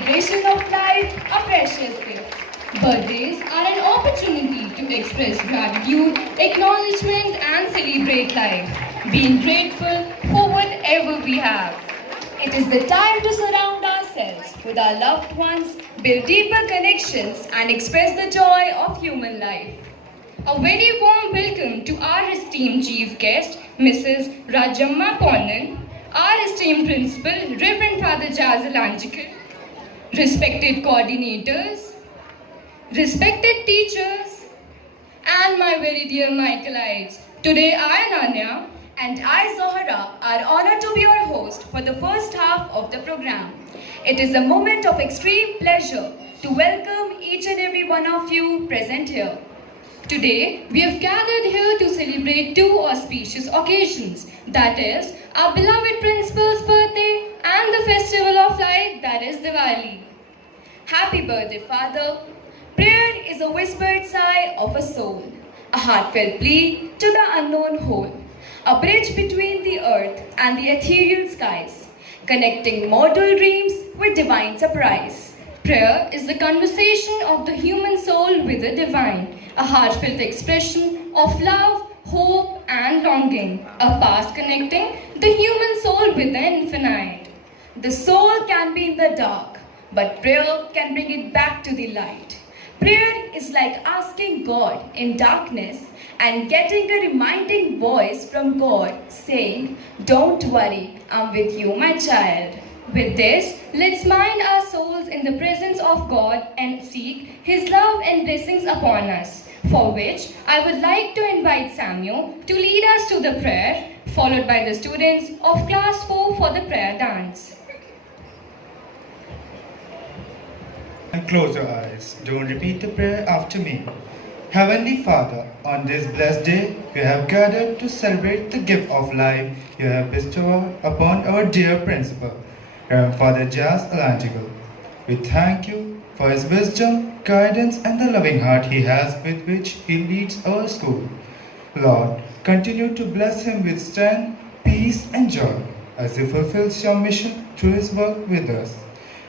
celebration of life a precious gift. Birthdays are an opportunity to express gratitude, acknowledgement, and celebrate life, being grateful for whatever we have. It is the time to surround ourselves with our loved ones, build deeper connections, and express the joy of human life. A very warm welcome to our esteemed chief guest, Mrs. Rajamma Ponan, our esteemed principal, Reverend Father Jazal Anjikal, respected coordinators, respected teachers, and my very dear Michaelites. Today I, Ananya, and I, Zohara, are honored to be your host for the first half of the program. It is a moment of extreme pleasure to welcome each and every one of you present here. Today, we have gathered here to celebrate two auspicious occasions, that is, our beloved principal's birthday and the festival of light, that is Diwali. Happy birthday, Father. Prayer is a whispered sigh of a soul, a heartfelt plea to the unknown whole, a bridge between the earth and the ethereal skies, connecting mortal dreams with divine surprise. Prayer is the conversation of the human soul with the divine, a heartfelt expression of love, hope, and longing, a path connecting the human soul with the infinite. The soul can be in the dark, but prayer can bring it back to the light. Prayer is like asking God in darkness and getting a reminding voice from God saying, "Don't worry, I'm with you, my child." With this, let's mind our souls in the presence of God and seek His love and blessings upon us, for which I would like to invite Samuel to lead us to the prayer, followed by the students of Class 4 for the prayer dance. And close your eyes. Don't repeat the prayer after me. Heavenly Father, on this blessed day, we have gathered to celebrate the gift of life you have bestowed upon our dear principal, Reverend Father Jas Alantigal. We thank you for his wisdom, guidance, and the loving heart he has with which he leads our school. Lord, continue to bless him with strength, peace, and joy as he fulfills your mission through his work with us.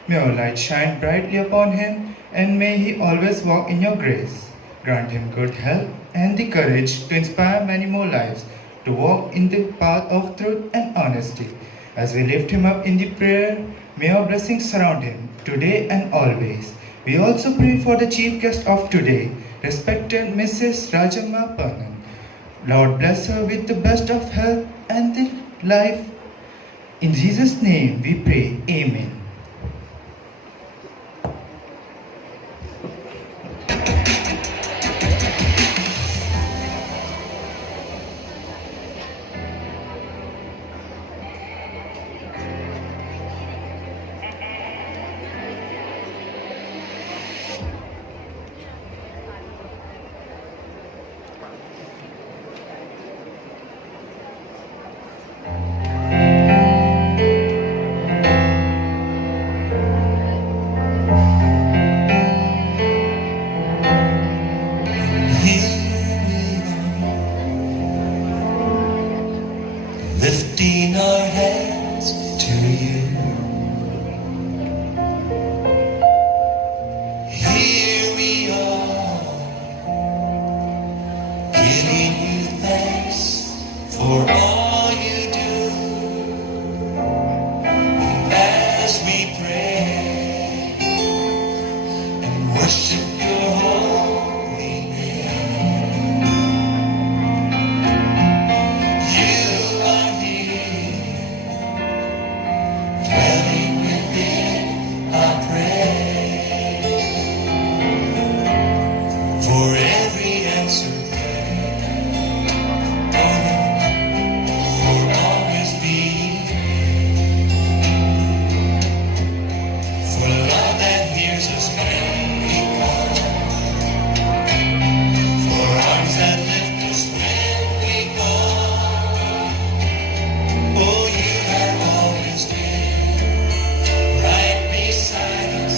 May your light shine brightly upon him, and may he always walk in your grace. Grant him good health and the courage to inspire many more lives to walk in the path of truth and honesty. As we lift him up in the prayer, may your blessings surround him today and always. We also pray for the chief guest of today, respected Mrs. Rajamma Ponan. Lord, bless her with the best of health and the life. In Jesus' name we pray. Amen. Lifting our hands to you. Here we are, giving you thanks for all you do. And as we pray and worship your holy name, you are here, dwelling within our prayer. For every answer prayer, for always being here, for love that hears us when we call, for arms that lift us when we fall. Oh, you have always been right beside us,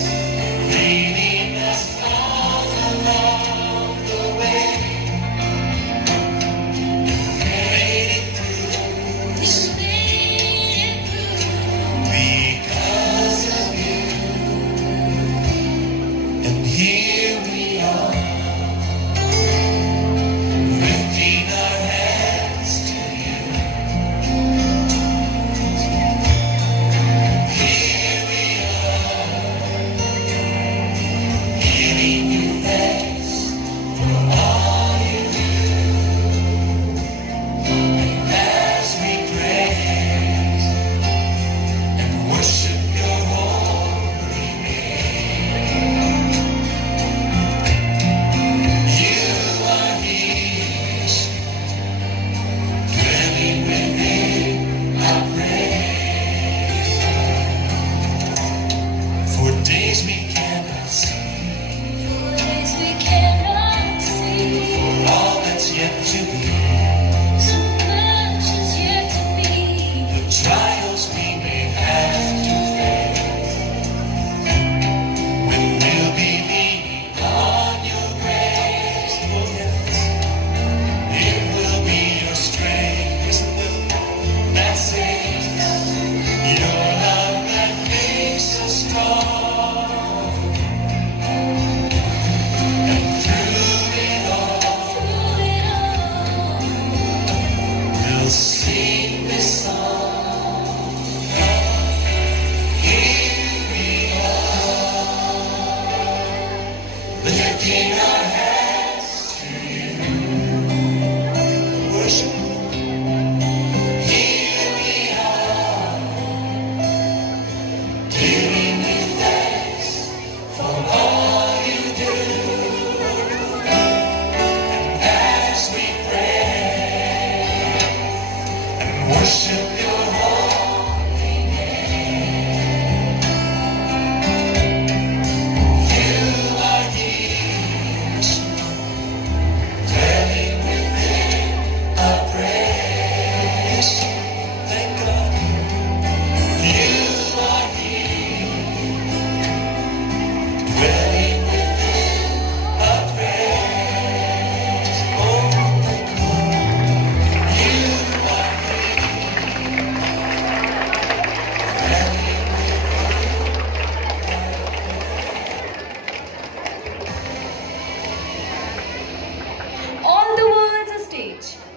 leading us all along the way. Made it through because of you.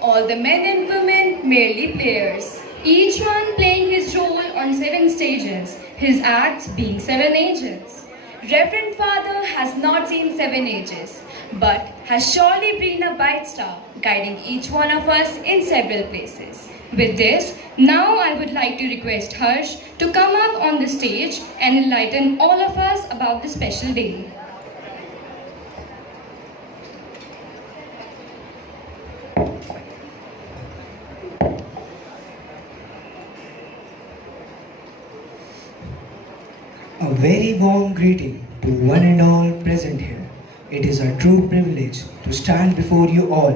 all the men and women merely players. Each one playing his role on 7 stages, his acts being 7 ages. Reverend Father has not seen 7 ages, but has surely been a bright star, guiding each one of us in several places. With this, now I would like to request Harsh to come up on the stage and enlighten all of us about this special day. A very warm greeting to one and all present here. It is a true privilege to stand before you all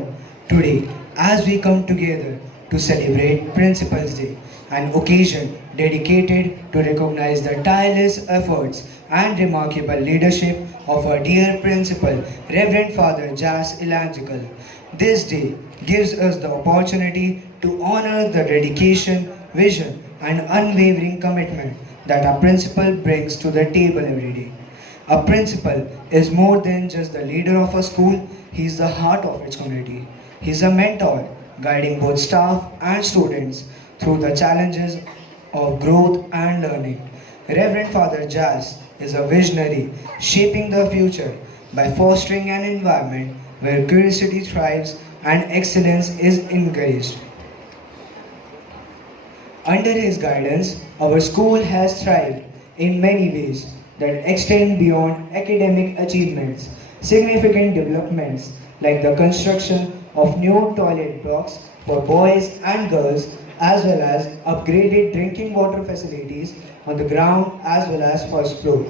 today as we come together to celebrate Principals Day, an occasion dedicated to recognize the tireless efforts and remarkable leadership of our dear Principal, Reverend Father Jas Elangical. This day gives us the opportunity to honor the dedication, vision, and unwavering commitment that a principal brings to the table every day. A principal is more than just the leader of a school, he is the heart of its community. He is a mentor, guiding both staff and students through the challenges of growth and learning. Reverend Father Jas is a visionary, shaping the future by fostering an environment where curiosity thrives and excellence is encouraged. Under his guidance, our school has thrived in many ways that extend beyond academic achievements. Significant developments like the construction of new toilet blocks for boys and girls, as well as upgraded drinking water facilities on the ground as well as first floor.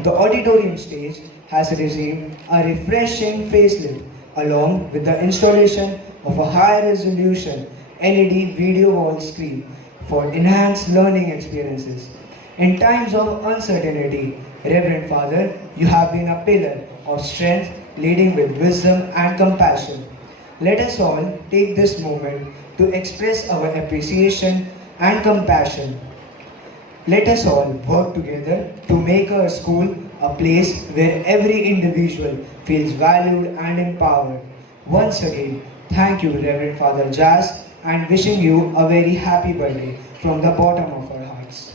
The auditorium stage has received a refreshing facelift along with the installation of a high resolution LED video wall screen for enhanced learning experiences. In times of uncertainty, Reverend Father, you have been a pillar of strength, leading with wisdom and compassion. Let us all take this moment to express our appreciation and compassion. Let us all work together to make our school a place where every individual feels valued and empowered. Once again, thank you, Reverend Father Jas, and wishing you a very happy birthday from the bottom of our hearts.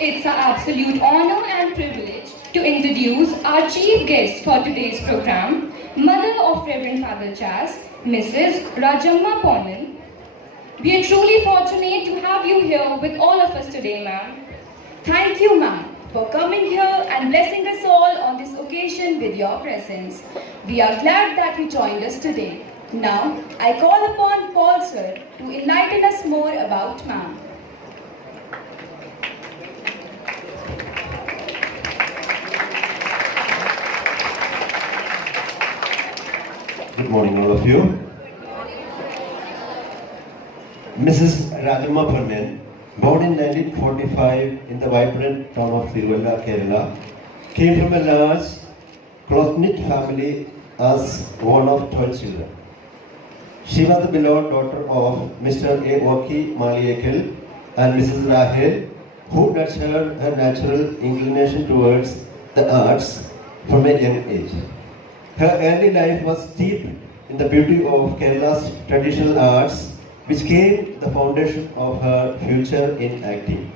It's our absolute honor and privilege to introduce our chief guest for today's program, Mother of Reverend Father Jas, Mrs. Rajamma Ponan. We are truly fortunate to have you here with all of us today, ma'am. Thank you, ma'am, for coming here and blessing us all on this occasion with your presence. We are glad that you joined us today. Now, I call upon Paul sir to enlighten us more about ma'am. Good morning, all of you. Mrs. Rajamma Parmen, born in 1945 in the vibrant town of Tiruvalla, Kerala, came from a large, close-knit family as one of 12 children. She was the beloved daughter of Mr. A. Oki Maliekal and Mrs. Rahel, who nurtured her natural inclination towards the arts from a young age. Her early life was steeped in the beauty of Kerala's traditional arts, which became the foundation of her future in acting.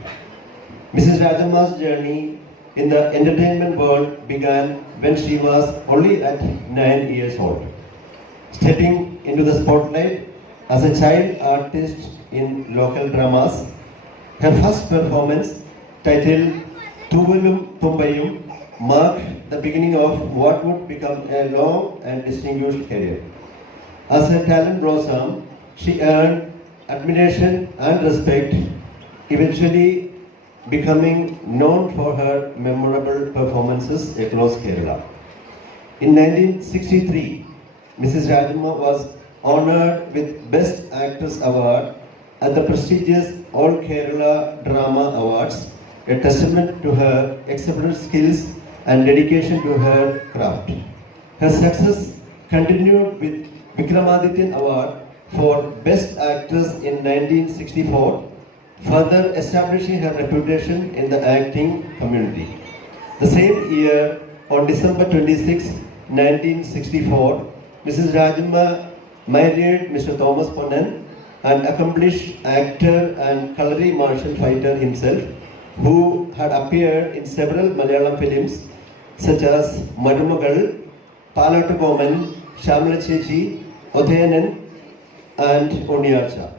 Mrs. Rajamma's journey in the entertainment world began when she was only at 9 years old, stepping into the spotlight as a child artist in local dramas. Her first performance, titled Thuvalum Thumpayum, marked the beginning of what would become a long and distinguished career. As her talent blossomed, she earned admiration and respect, eventually becoming known for her memorable performances across Kerala. In 1963, Mrs. Rajamma was honored with Best Actress Award at the prestigious All Kerala Drama Awards, a testament to her exceptional skills and dedication to her craft. Her success continued with Vikramadityan Award for Best Actress in 1964, further establishing her reputation in the acting community. The same year, on December 26, 1964, Mrs. Rajamma married Mr. Thomas Ponnan, an accomplished actor and Kalari martial fighter himself, who had appeared in several Malayalam films such as Madumagal, Palatu Goman, Shamla Chechi, Odhayanan, and Oniyarcha.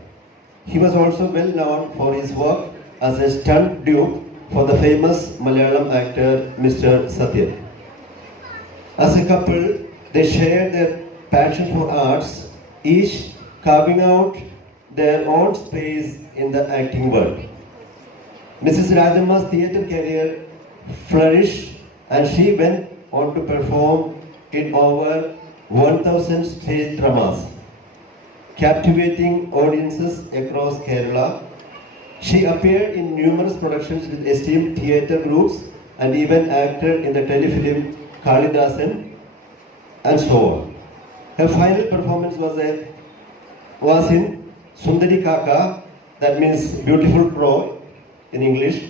He was also well known for his work as a stunt dupe for the famous Malayalam actor Mr. Satya. As a couple, they shared their passion for arts, each carving out their own space in the acting world. Mrs. Rajamma's theatre career flourished and she went on to perform in over 1,000 stage dramas, captivating audiences across Kerala. She appeared in numerous productions with esteemed theatre groups and even acted in the telefilm Kalidasan and so on. Her final performance was in Sundari Kaka, that means Beautiful Crow in English,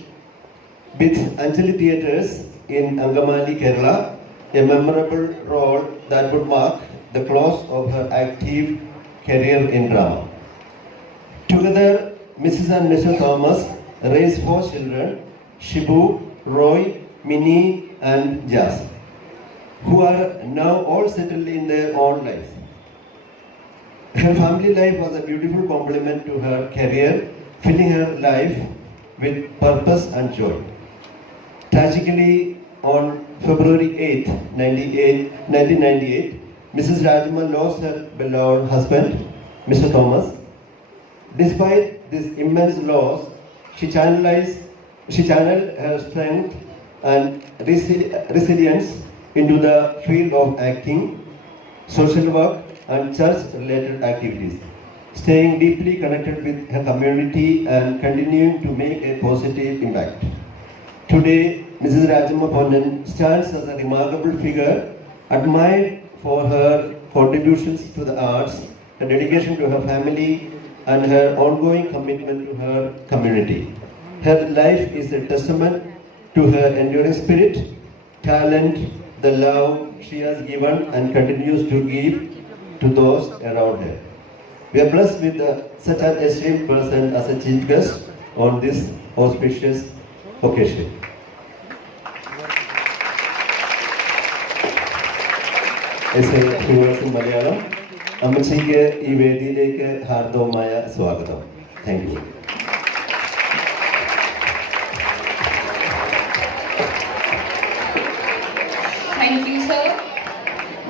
with Anjali Theatres in Angamali, Kerala, a memorable role that would mark the close of her active career in drama. Together, Mrs. and Mr. Thomas raised 4 children, Shibu, Roy, Minnie, and Jas, who are now all settled in their own lives. Her family life was a beautiful complement to her career, filling her life with purpose and joy. Tragically, on February 8, 1998, Mrs. Rajamma lost her beloved husband, Mr. Thomas. Despite this immense loss, she channeled her strength and resilience into the field of acting, social work, and church-related activities, staying deeply connected with her community and continuing to make a positive impact. Today, Mrs. Rajamma Ponnan stands as a remarkable figure, admired for her contributions to the arts, her dedication to her family, and her ongoing commitment to her community. Her life is a testament to her enduring spirit, talent, the love she has given and continues to give to those around her. We are blessed with such an esteemed person as a chief guest on this auspicious occasion. As a few words in Malayalam, അമ്മച്ചിക്ക് ഈ വേദിയിലേക്ക് ഹാർദവമായ സ്വാഗതം. Thank you. Thank you, sir.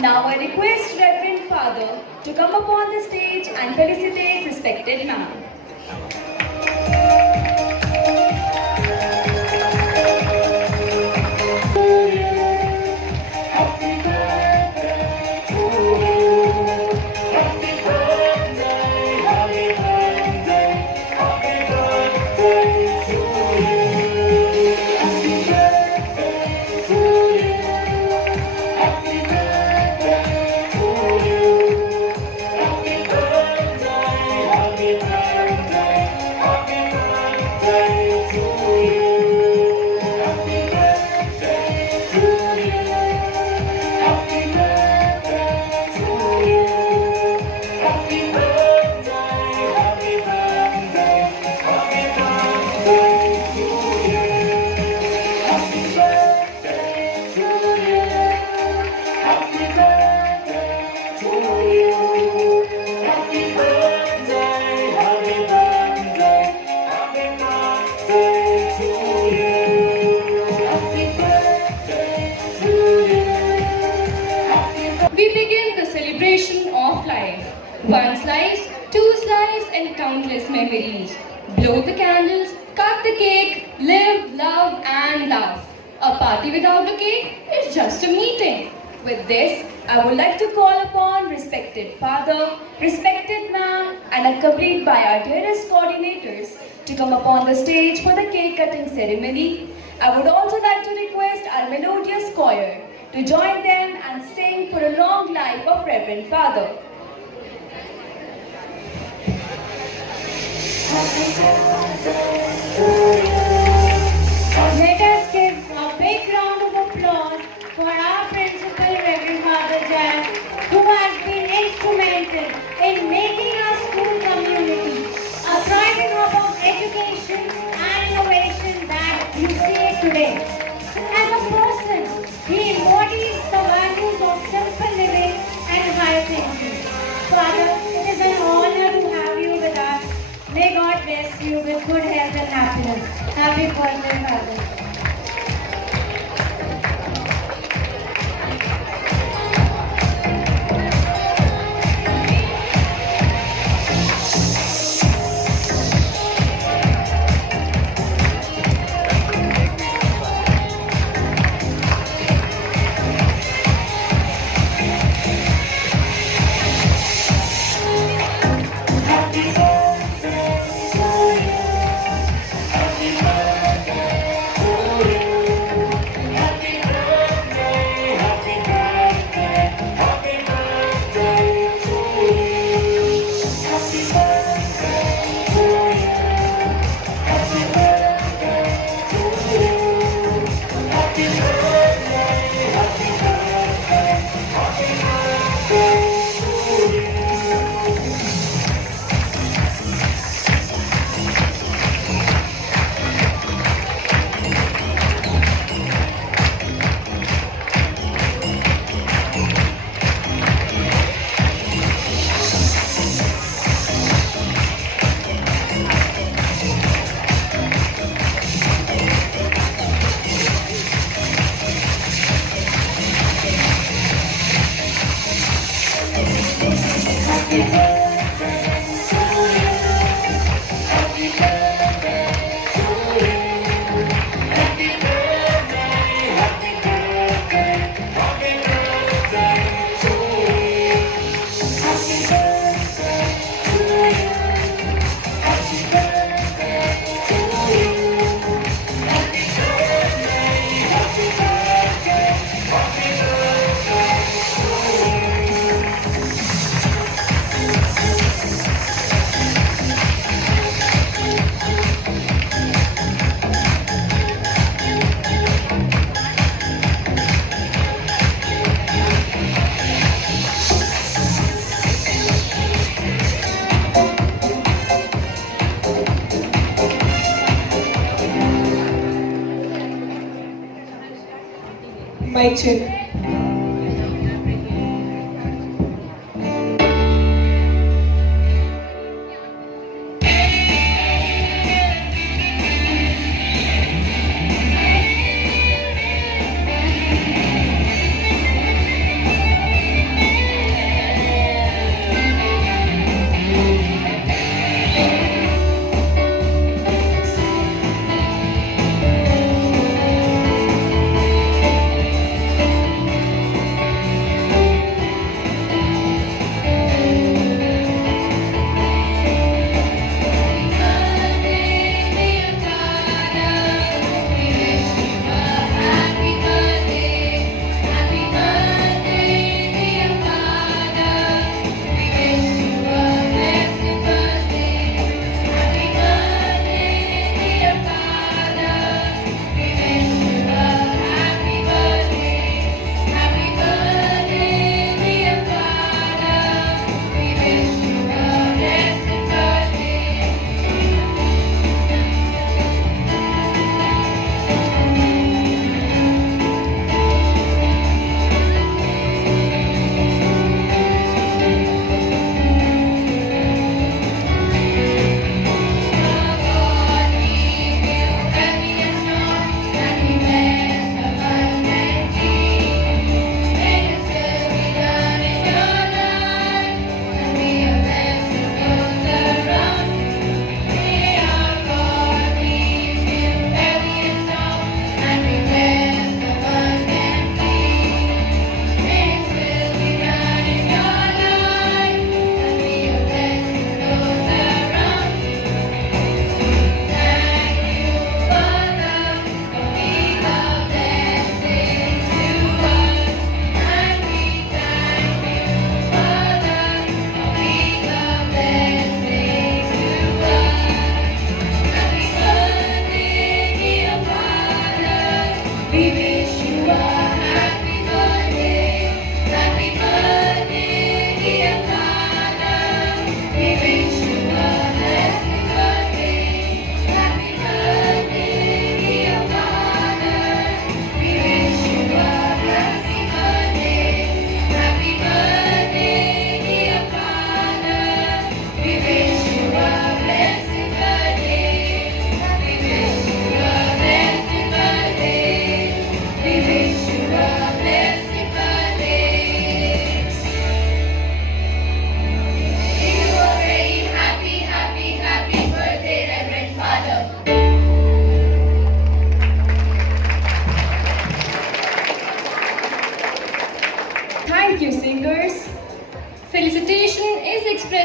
Now I request Reverend Father to come upon the stage and felicitate respected ma'am. We begin the celebration of life. One slice, two slices, and countless memories. Blow the candles, cut the cake, live, love, and laugh. A party without a cake is just a meeting. With this, I would like to call upon respected father, respected ma'am, and accompanied by our dearest coordinators to come upon the stage for the cake cutting ceremony. I would also like to request our melodious choir to join them and sing for a long life of Reverend Father. Let us give a big round of applause for our principal, Reverend Father Jack, who has been instrumental in making our school community a thriving hub of education and innovation that you see it today. As a person, he embodies the values of simple living and high thinking. Father, it is an honor to have you with us. May God bless you with good health and happiness. Happy birthday, Father. Mic check.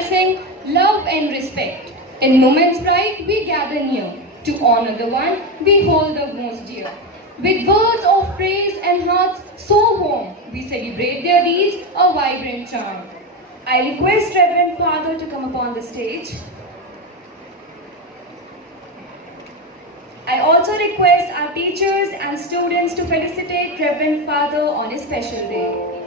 expressing love and respect. In Women's Pride, we gather near to honor the one we hold the most dear. With words of praise and hearts so warm, we celebrate their deeds, a vibrant charm. I request Reverend Father to come upon the stage. I also request our teachers and students to felicitate Reverend Father on his special day.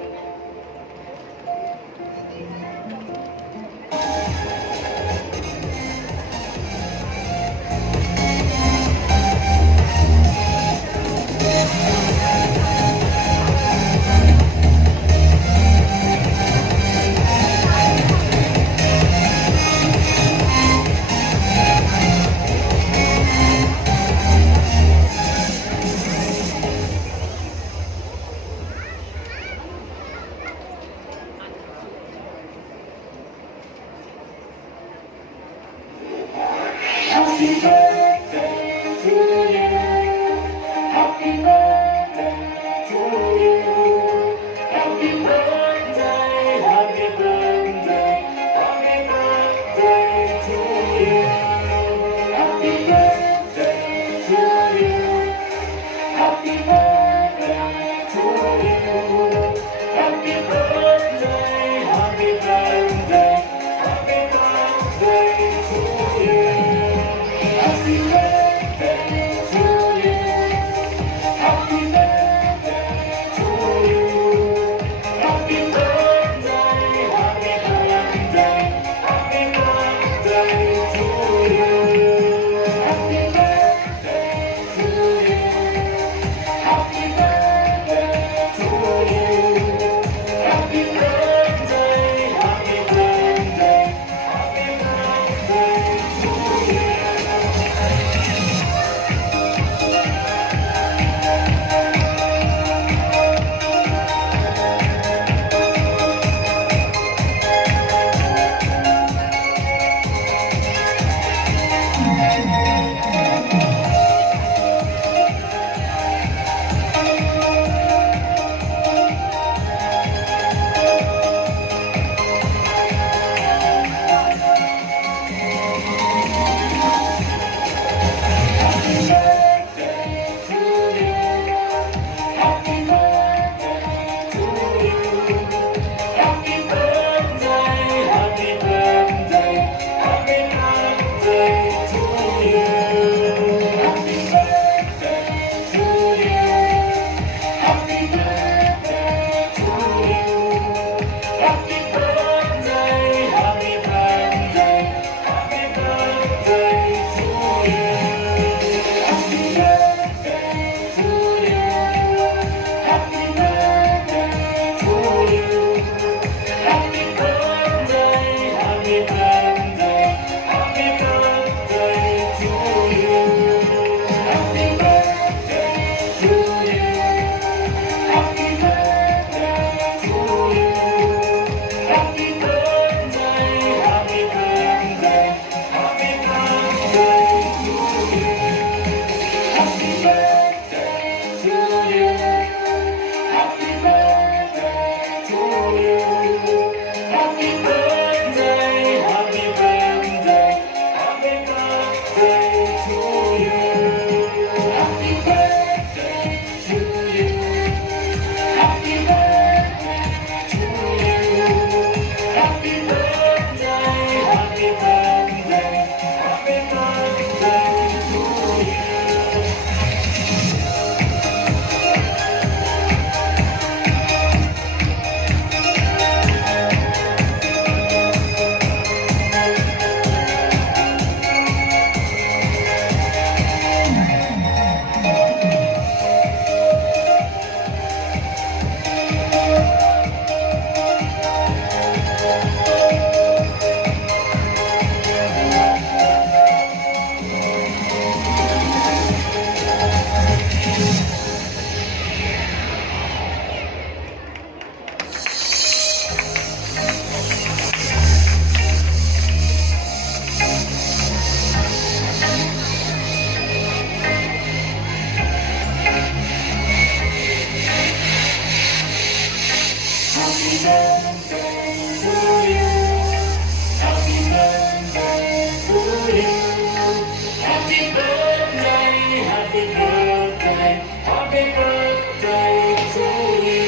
happy birthday, happy birthday to you.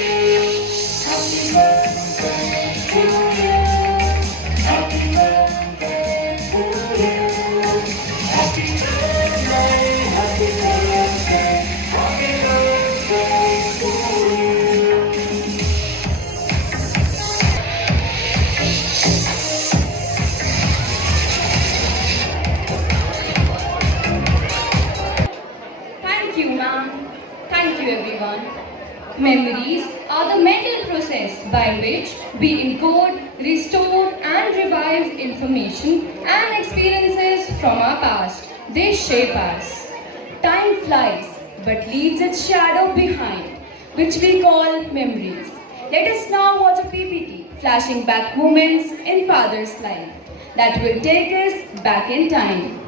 Happy birthday to you. Happy birthday to you. Happy birthday, happy birthday, happy birthday to you. Thank you, ma'am. Thank you, everyone. Memories are the mental process by which we encode, restore, and revive information and experiences from our past. They shape us. Time flies, but leaves its shadow behind, which we call memories. Let us now watch a PPT flashing back moments in Father's life that will take us back in time.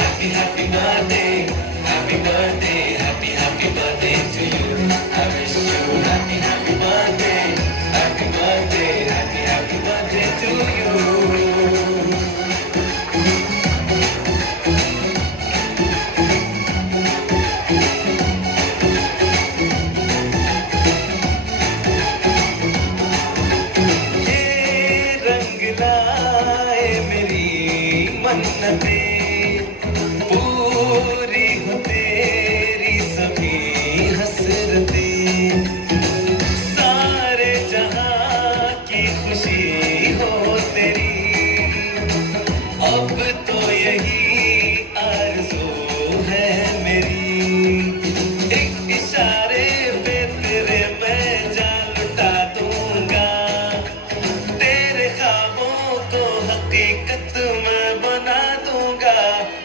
happy, happy birthday, happy birthday, happy birthday to you. I wish you happy, happy birthday, happy birthday, happy birthday to you. ये रंग लाए मेरी मन्नतें, पूरी हो तेरी सभी हसरतें, सारे जहां की खुशी हो तेरी, अब तो यही आरज़ू है मेरी, एक इशारे पे तेरे मैं जान लुटा दूंगा, तेरे ख्वाबों को हकीकत में बना दूंगा.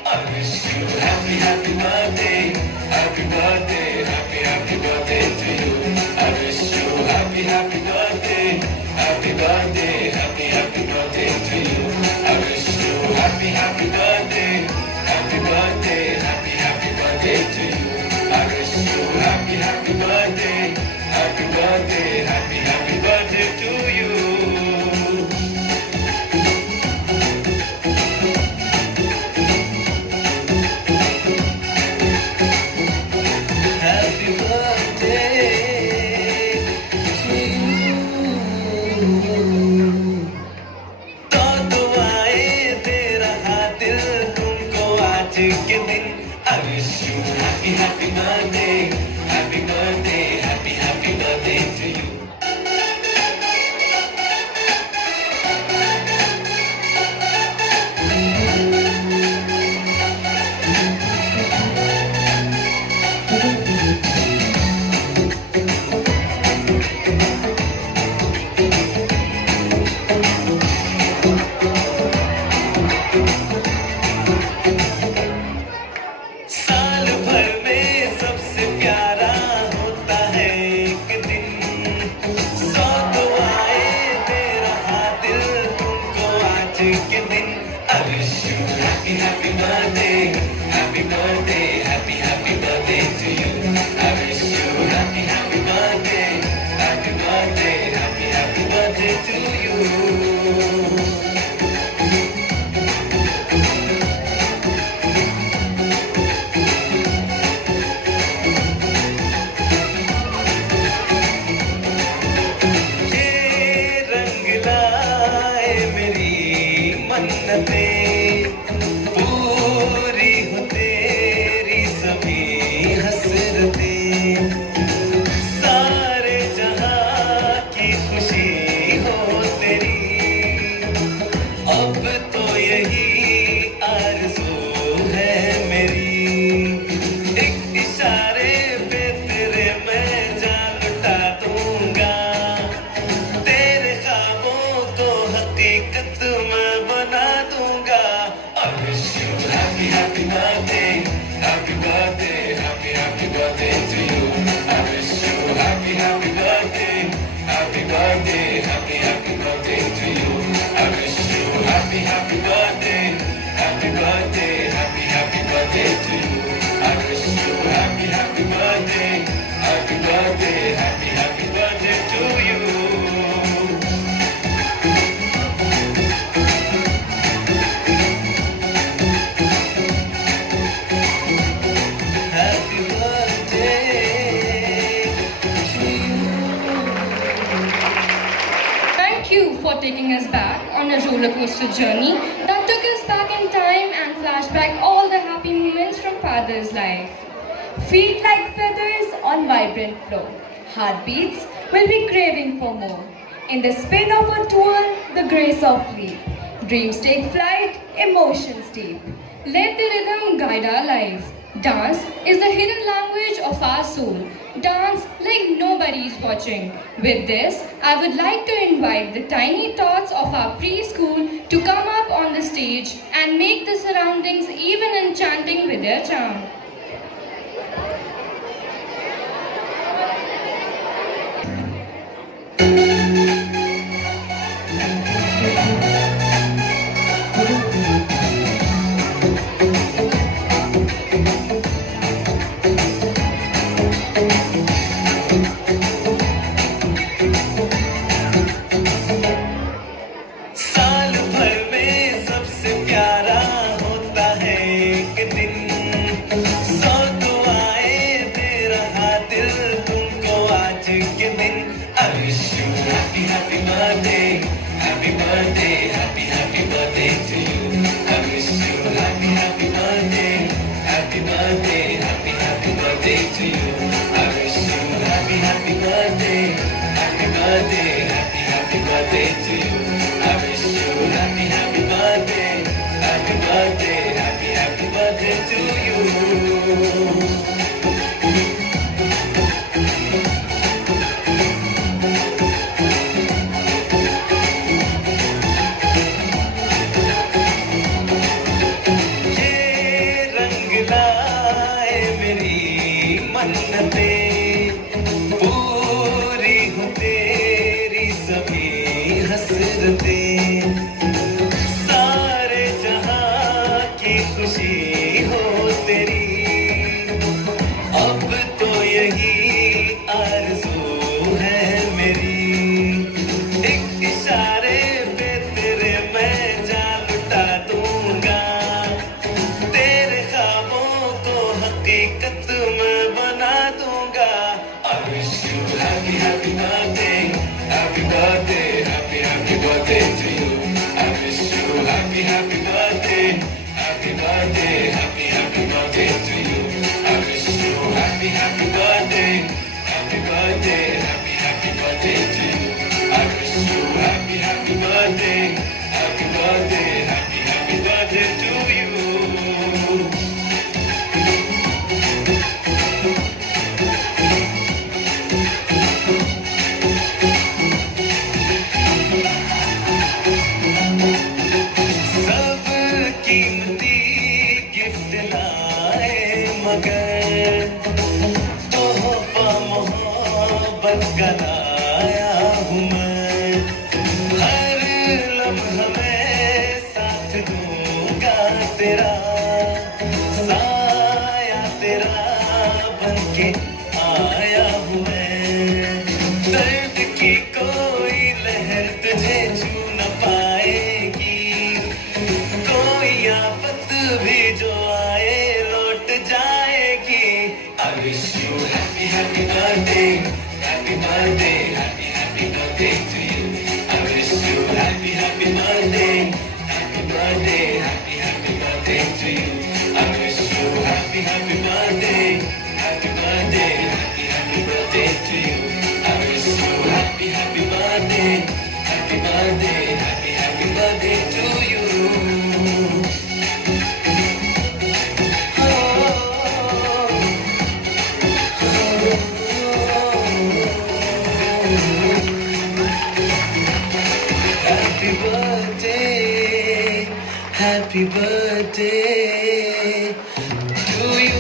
I wish you happy, happy birthday, happy birthday, happy birthday to you. I wish you happy, happy birthday, happy birthday, happy birthday to you. I wish you happy, happy birthday, happy birthday, happy birthday to you. I wish you happy, happy birthday, happy birthday, happy birthday to you. Happy birthday to you. तो दुआएं दे रहा दिल तुमको आज के दिन. I wish you happy, happy birthday, happy birthday, happy birthday to you. साल भर में सबसे प्यारा होता है एक दिन, 100 दुआएं दे रहा दिल तुमको आज के दिन. I wish you happy, happy birthday, happy birthday, happy birthday to you. I wish you happy, happy birthday, happy birthday, happy birthday to you. ये रंग लाए मेरी मन्नतें, पूरी हो तेरी सभी हसरतें, सारे जहां की खुशी हो तेरी, अब तो यही आरज़ू है मेरी, एक इशारे पे तेरे मैं जान लुटा दूंगा, तेरे ख्वाबों को हकीकत में बना दूंगा. I wish you happy, happy birthday, happy birthday, happy birthday to you. I wish you happy, happy birthday, happy birthday, happy birthday to you. I wish you happy, happy birthday, happy birthday, happy birthday to you. I wish you happy, happy birthday, happy birthday, happy birthday to you. Happy birthday to you. Thank you for taking us back on a roller coaster journey that took us back in time and flashed back all the happy moments from Father's life. Feet like feathers on vibrant flow. Heartbeats will be craving for more. In the spin of a twirl, the grace of leap. Dreams take flight, emotions deep. Let the rhythm guide our life. Dance is the hidden language of our soul. Dance like nobody's watching. With this, I would like to invite the tiny tots of our preschool to come up on the stage and make the surroundings even enchanting with their charm. birthday to you. I wish you happy, happy birthday. Happy birthday, happy birthday to you. ये रंग लाए मेरी मन्नतें, पूरी हो तेरी सभी हसरतें, सारे जहां की खुशी हो तेरी, अब तो यही आरज़ू है मेरी, एक इशारे पे तेरे मैं जान लुटा दूंगा, तेरे ख्वाबों को हकीकत में बना दूंगा. I wish you happy, happy birthday, happy birthday, happy birthday to you. I wish you happy, happy birthday, happy birthday, happy birthday to you. I wish you happy, happy birthday, happy birthday, happy birthday to you. I wish you happy, happy birthday, happy birthday, happy birthday to you. सब कीमती gift लाए मगर तोहफा मोहब्बत का लाया हूँ मैं, हर लम्हा मैं साथ दूंगा तेरा, साया तेरा बनके आया हूँ मैं, दर्द की कोई लहर तुझे छू न पाएगी, कोई आफत भी जो आए लौट जाएगी. I wish you happy, happy birthday, happy birthday, happy birthday to you. I wish you happy, happy birthday, happy birthday, happy birthday to you. I wish you happy, happy birthday, happy birthday, happy birthday to you. I wish you happy, happy birthday, happy birthday, happy birthday to you. Happy birthday, happy birthday to you.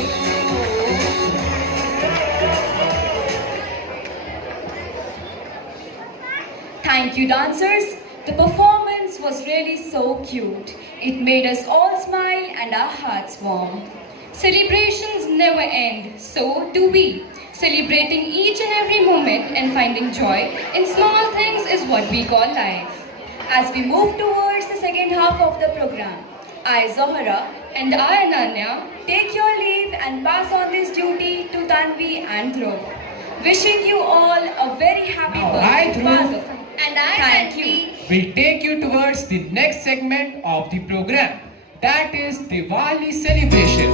Thank you, dancers. The performance was really so cute. It made us all smile and our hearts warm. Celebrations never end, so do we. Celebrating each and every moment and finding joy in small things is what we call life. As we move towards the second half of the program, I, Zohra, And I, Ananya, take your leave and pass on this duty to Tanvi and Dhruv. Wishing you all a very happy Now, birthday, I, Dhruv, Father. And I, Thank Tanvi. you. will take you towards the next segment of the program, that is Diwali celebration.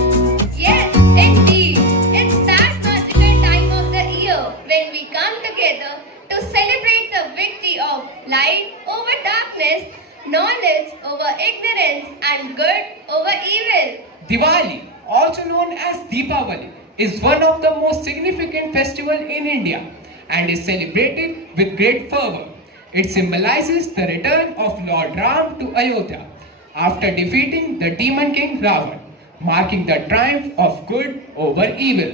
Yes, indeed. It's that magical time of the year when we come together to celebrate the victory of light over darkness, knowledge over ignorance, and good over evil. Diwali, also known as Deepavali, is one of the most significant festivals in India and is celebrated with great fervor. It symbolizes the return of Lord Ram to Ayodhya after defeating the demon king Ravan, marking the triumph of good over evil.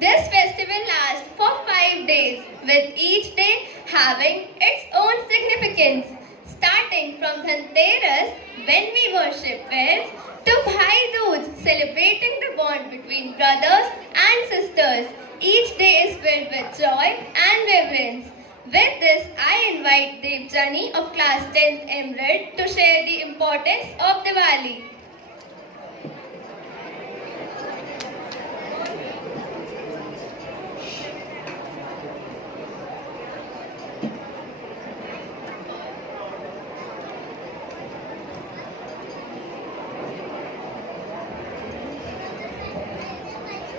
This festival lasts for 5 days, with each day having its own significance. Starting from Dhanteras, when we worship bells, to Bhai Dooj, celebrating the bond between brothers and sisters. Each day is filled with joy and reverence. With this, I invite Devjani of class 10th Emerald to share the importance of Diwali.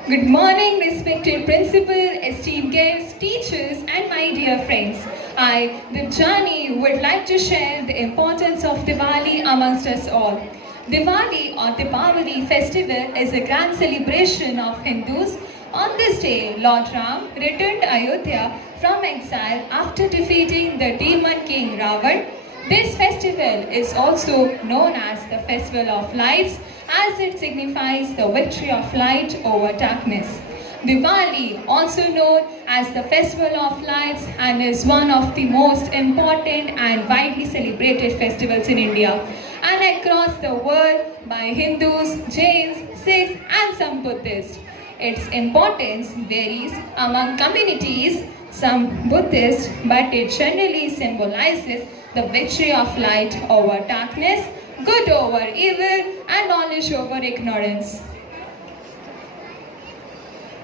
Good morning, respected principal, esteemed guests, teachers, and my dear friends. I, Dipjani, would like to share the importance of Diwali amongst us all. Diwali or Deepavali festival is a grand celebration of Hindus. On this day, Lord Ram returned to Ayodhya from exile after defeating the demon king Ravan. This festival is also known as the Festival of Lights as it signifies the victory of light over darkness. Diwali, also known as the Festival of Lights, and is one of the most important and widely celebrated festivals in India and across the world by Hindus, Jains, Sikhs and some Buddhists. Its importance varies among communities, some Buddhist, but it generally symbolizes the victory of light over darkness, good over evil and knowledge over ignorance.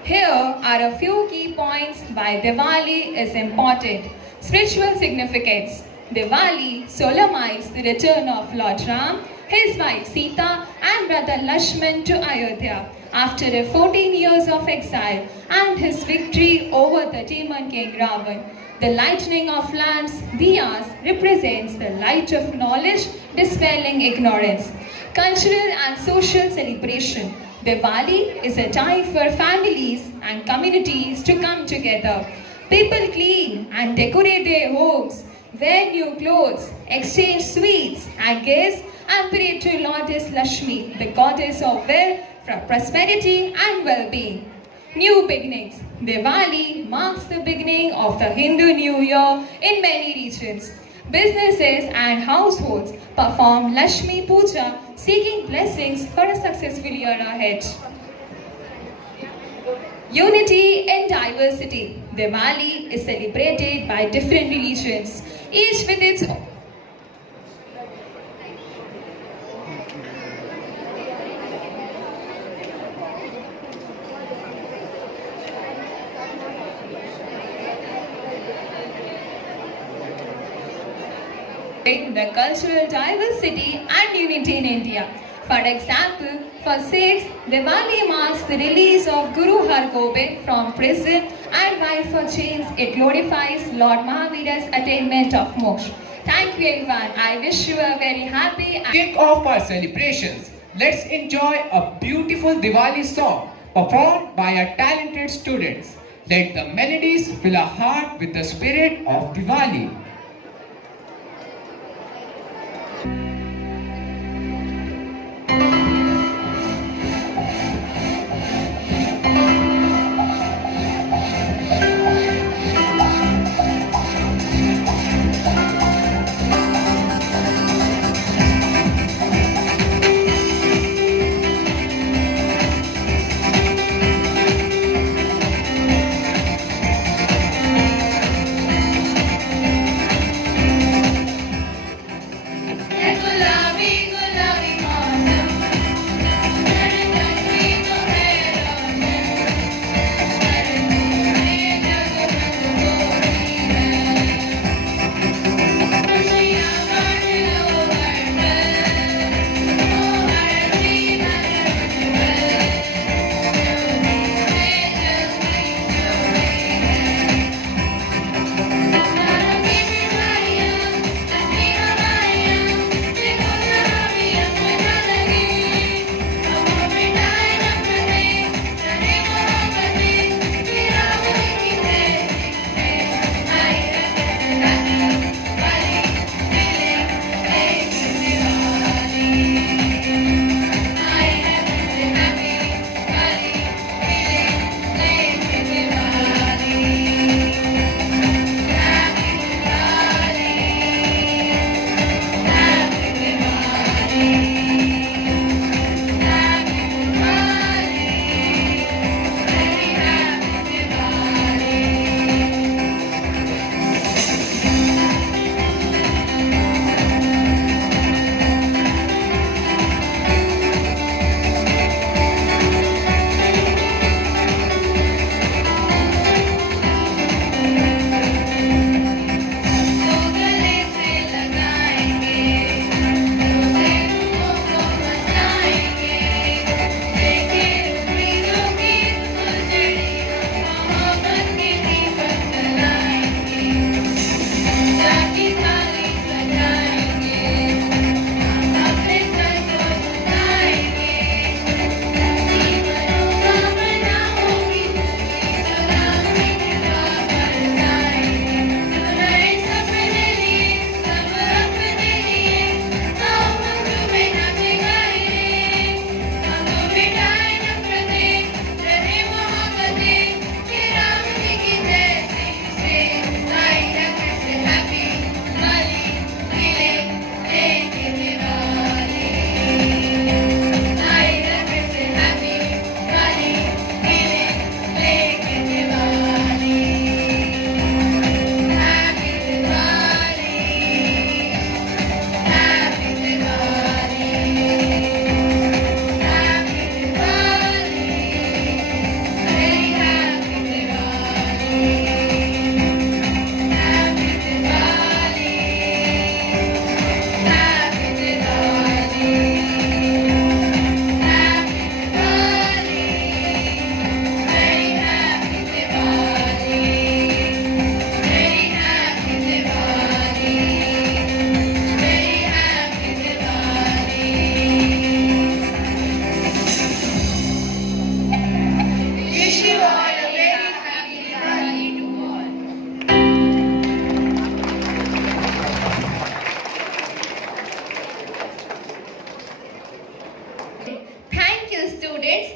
Here are a few key points why Diwali is important. Spiritual significance. Diwali solemnizes the return of Lord Ram, his wife Sita and brother Lakshman to Ayodhya after 14 years of exile and his victory over the demon king Ravan. The lightning of lamps, diyas, represents the light of knowledge dispelling ignorance. Cultural and social celebration. Diwali is a time for families and communities to come together. People clean and decorate their homes, wear new clothes, exchange sweets and gifts, and pray to Lourdes Lakshmi, the goddess of wealth, prosperity and well-being. New beginnings. Diwali marks the beginning of the Hindu New Year in many regions. Businesses and households perform Lakshmi Puja, seeking blessings for a successful year ahead. Unity in diversity. Diwali is celebrated by different religions, each with its own. The cultural diversity and unity in India. For example, for Sikhs, Diwali marks the release of Guru Har Gobind from prison, and while for Jains, it glorifies Lord Mahavira's attainment of moksha. Thank you everyone. I wish you a very happy and Kick off our celebrations. Let's enjoy a beautiful Diwali song performed by our talented students. Let the melodies fill our heart with the spirit of Diwali. Let the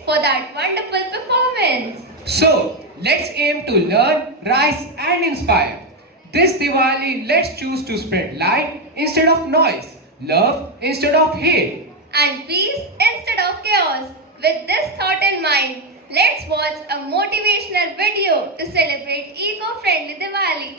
for that wonderful performance. So, let's aim to learn, rise and inspire. This Diwali, let's choose to spread light instead of noise, love instead of hate, And peace instead of chaos. With this thought in mind, let's watch a motivational video to celebrate eco-friendly Diwali.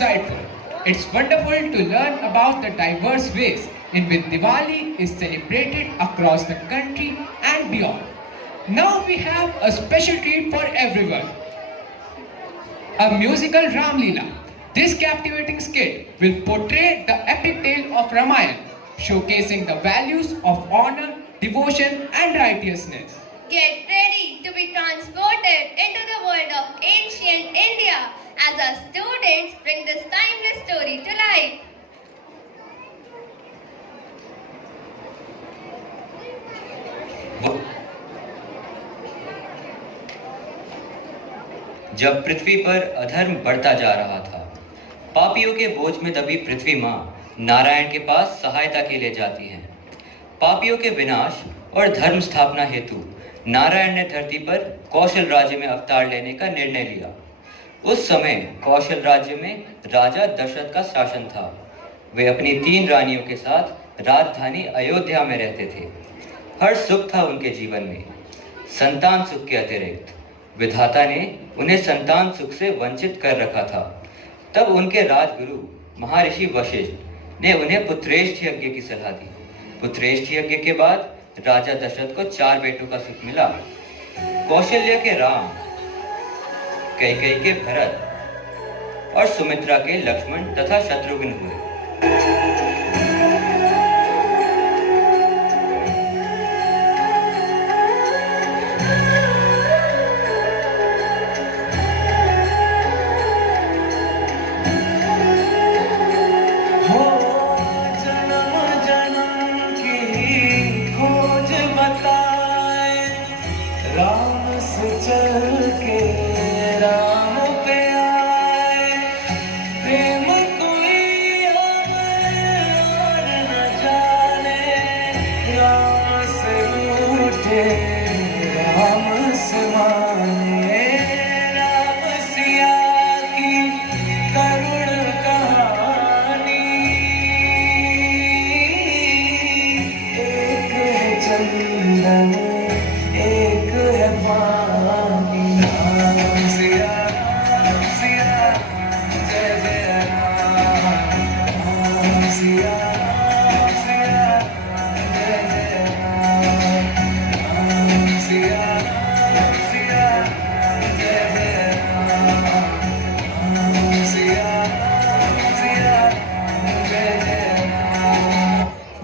insightful. It's wonderful to learn about the diverse ways in which Diwali is celebrated across the country and beyond. Now we have a special treat for everyone. A musical Ram Leela. This captivating skit will portray the epic tale of Ramayana, showcasing the values of honor, devotion and righteousness. Get ready to be transported into the world of ancient India as our students bring this timeless story to life. जब पृथ्वी पर अधर्म बढ़ता जा रहा था, पापियों के बोझ में दबी पृथ्वी माँ नारायण के पास सहायता के लिए जाती हैं। पापियों के विनाश और धर्म स्थापना हेतु नारायण ने धरती पर कौशल राज्य में अवतार लेने का निर्णय लिया। उस समय कौशल राज्य में राजा दशरथ का शासन था। वे अपनी 3 रानियों के साथ राजधानी अयोध्या में रहते थे। हर सुख था उनके जीवन में, संतान सुख के अतिरिक्त। विधाता ने उन्हें संतान सुख से वंचित कर रखा था। तब उनके राजगुरु महर्षि वशिष्ठ ने उन्हें पुत्रेष्ठ यज्ञ की सलाह दी। पुत्रेष्ठ यज्ञ के बाद राजा दशरथ को 4 बेटों का सुख मिला। कौशल्य के राम, कैकेयी के भरत और सुमित्रा के लक्ष्मण तथा शत्रुघ्न हुए।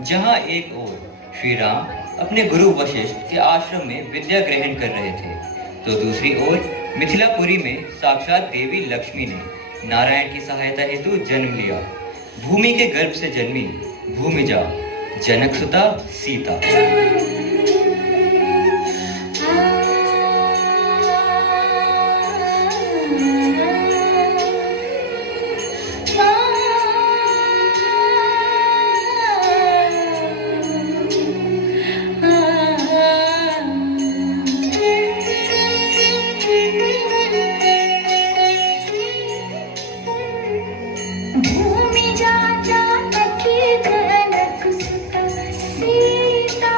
जहाँ एक ओर श्री राम अपने गुरु वशिष्ठ के आश्रम में विद्या ग्रहण कर रहे थे, तो दूसरी ओर मिथिलापुरी में साक्षात देवी लक्ष्मी ने नारायण की सहायता हेतु जन्म लिया। भूमि के गर्भ से जन्मी भूमिजा, जनक सुता सीता। जनक सुता सीता।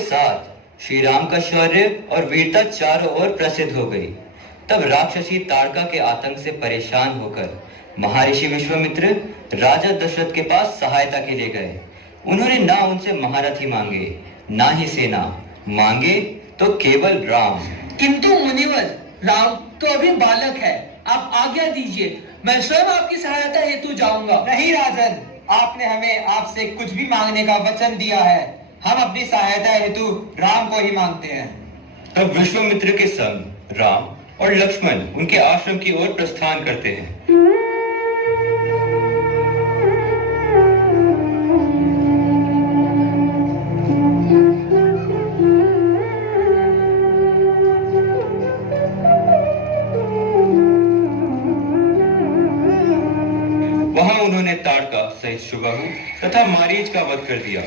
के साथ श्री राम का शौर्य और वीरता चारों ओर प्रसिद्ध हो गई। तब राक्षसी ताड़का के आतंक से परेशान होकर महर्षि विश्वामित्र राजा दशरथ के पास सहायता के लिए गए। उन्होंने ना उनसे महारथी मांगे, ना ही सेना मांगे, तो केवल राम। किंतु मुनिवर, राम तो अभी बालक है, आप आज्ञा दीजिए, मैं स्वयं आपकी सहायता हेतु जाऊंगा। नहीं राजन, आपने हमें आपसे कुछ भी मांगने का वचन दिया है। हम अपनी सहायता हेतु राम को ही मांगते हैं। तब विश्वामित्र के संग राम और लक्ष्मण उनके आश्रम की ओर प्रस्थान करते हैं। वहां उन्होंने ताड़का सहित शुबाहु तथा मारीच का वध कर दिया।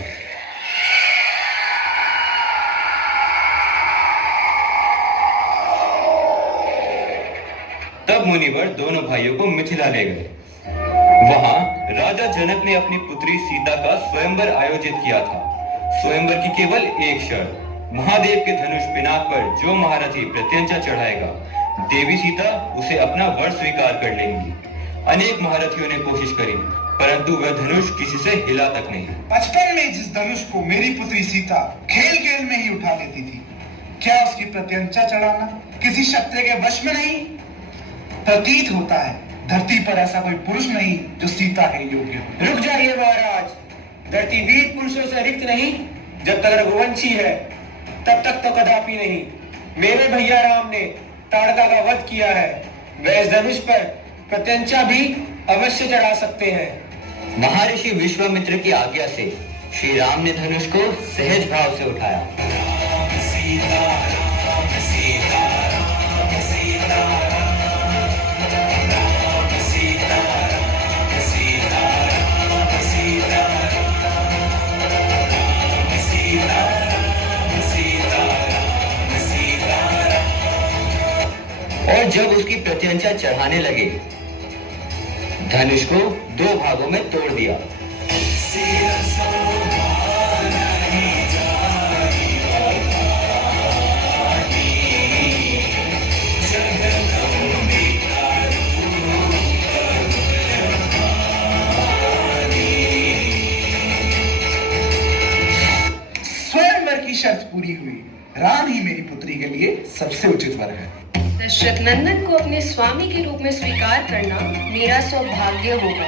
तब मुनिवर दोनों भाइयों को मिथिला ले गए। वहां राजा जनक ने अपनी पुत्री सीता का स्वयंवर आयोजित किया था। स्वयंवर की केवल एक शर्त, महादेव के धनुष पिनाक पर जो महारथी प्रत्यंचा चढ़ाएगा, देवी सीता उसे अपना वर स्वीकार कर लेंगी। अनेक महारथियों ने कोशिश करी, परंतु वह धनुष किसी से हिला तक नहीं। बचपन में जिस धनुष को मेरी पुत्री सीता खेल खेल में ही उठा लेती थी, क्या उसकी प्रत्यंचा चढ़ाना किसी क्षत्रिय के वश में नहीं? प्रतीत होता है धरती पर ऐसा कोई पुरुष नहीं जो सीता के योग्य हो। रुक जाइए महाराज, धरती वीर पुरुषों से रिक्त नहीं। जब तक रघुवंशी है तब तक तो कदापि नहीं। मेरे भैया राम ने ताड़का का वध किया है, वे इस धनुष पर प्रत्यंचा भी अवश्य चढ़ा सकते हैं। महर्षि विश्वामित्र की आज्ञा से श्री राम ने धनुष को सहज भाव से उठाया। राम सीता राम सीता राम सीता राम सीता राम सीता राम सीता राम सीता राम सीता राम सीता राम। और जब उसकी प्रत्यंचा चढ़ाने लगे, धनुष को दो भागों में तोड़ दिया। स्वयंवर की शर्त पूरी हुई। राम ही मेरी पुत्री के लिए सबसे उचित वर है। दशरथ नंदन को अपने स्वामी के रूप में स्वीकार करना मेरा सौभाग्य होगा।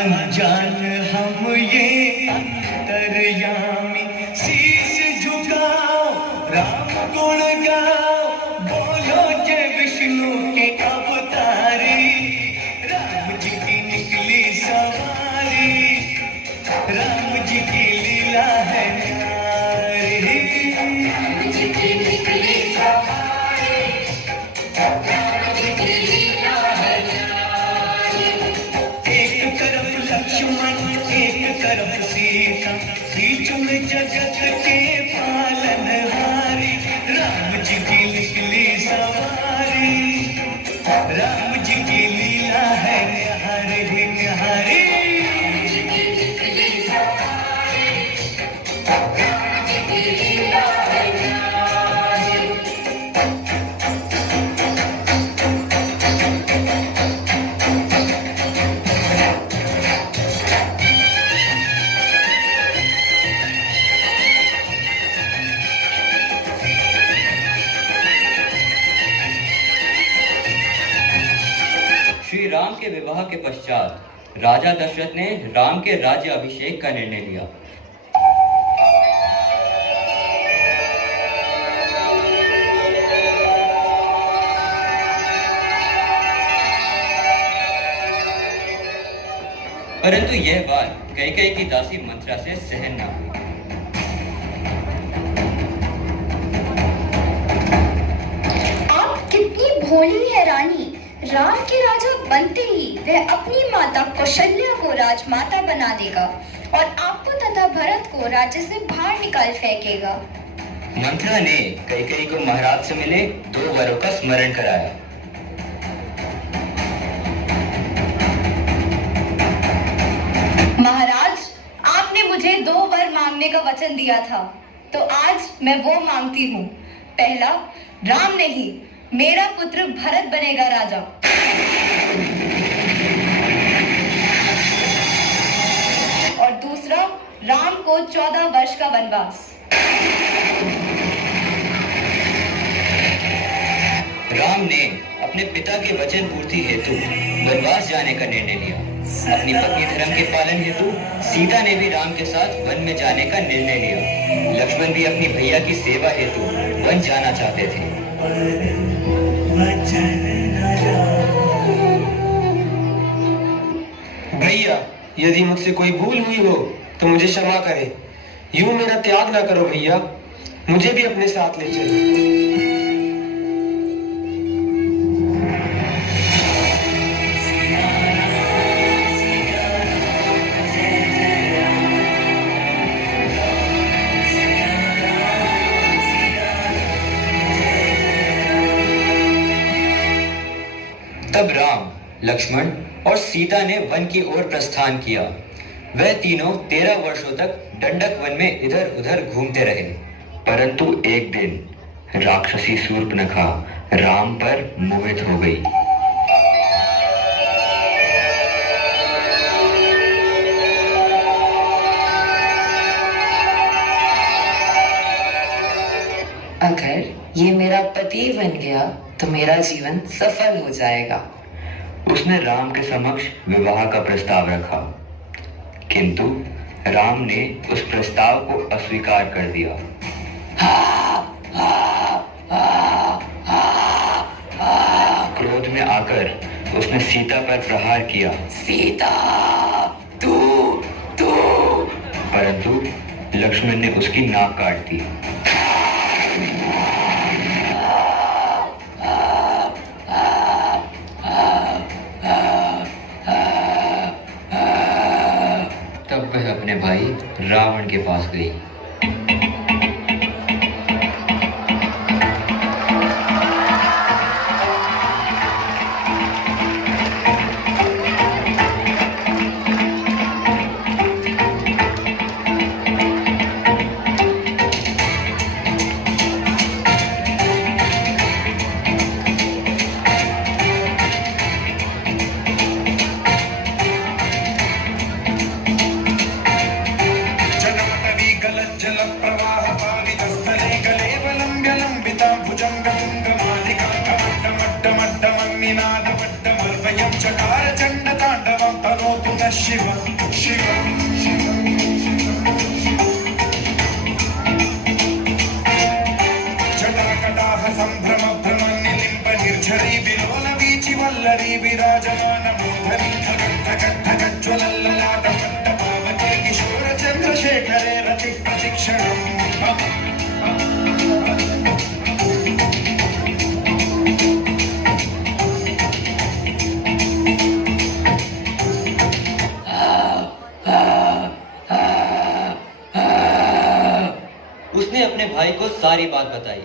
अनजान हम ये अंतर्यामी, शीश झुकाओ राम गुण गाओ, बोलो जय विष्णु के अवतारी, राम जी की निकली सवारी, राम जी की लीला है न्यारी, राम जी की निकली सवारी, राम जी की लीला है न्यारी। एक तरफ लक्ष्मण एक तरफ सीता, बीच में जगत के पालनहारी, राम जी की निकली सवारी, राम जी की लीला है न्यारी न्यारी, राम जी की निकली सवारी, राम जी की लीला है न्यारी। श्री राम के विवाह के पश्चात राजा दशरथ ने राम के राज्य अभिषेक का निर्णय लिया। परंतु यह बात कैकेयी की दासी मंत्रा से सहन न हुई। आप कितनी भोली है रानी। राम के राजा बनते ही वह अपनी माता कौशल्या को राजमाता बना देगा और आपको तथा भरत को राज्य से बाहर निकाल फेंकेगा। मंत्रा ने कैकेयी को महाराज से मिले 2 वरों का स्मरण कराया। महाराज, आपने मुझे 2 वर मांगने का वचन दिया था, तो आज मैं वो मांगती हूँ। पहला, राम नहीं मेरा पुत्र भरत बनेगा राजा। और दूसरा, राम को 14 वर्ष का वनवास। राम ने अपने पिता के वचन पूर्ति हेतु वनवास जाने का निर्णय लिया। अपनी पत्नी धर्म के पालन हेतु सीता ने भी राम के साथ वन में जाने का निर्णय लिया। लक्ष्मण भी अपनी भैया की सेवा हेतु वन जाना चाहते थे। भैया, यदि मुझसे कोई भूल हुई हो तो मुझे क्षमा करें। यूं मेरा त्याग ना करो भैया, मुझे भी अपने साथ ले चलो। तब राम, लक्ष्मण और सीता ने वन की ओर प्रस्थान किया। वह तीनों 13 वर्षों तक दंडक वन में इधर उधर घूमते रहे। परंतु एक दिन राक्षसी शूर्पणखा राम पर मोहित हो गई। अगर ये मेरा पति बन गया तो मेरा जीवन सफल हो जाएगा। उसने राम के समक्ष विवाह का प्रस्ताव रखा, किंतु राम ने उस प्रस्ताव को अस्वीकार कर दिया। क्रोध में आकर उसने सीता पर प्रहार किया। सीता, तू तू। परंतु लक्ष्मण ने उसकी नाक काट दी। तब वह अपने भाई रावण के पास गई। नमः शिवाय शिवाय जटाकटाह सम्भ्रम भ्रम निलिम्ब निर्झरी विलोल वीचि वल्लरी विराजमान मूर्धनि खगद्धगद्धगज्ज्वलल्ललाट मण्डपावके किशोर चन्द्रशेखरे रति प्रतिक्षणम् उसने अपने भाई को सारी बात बताई।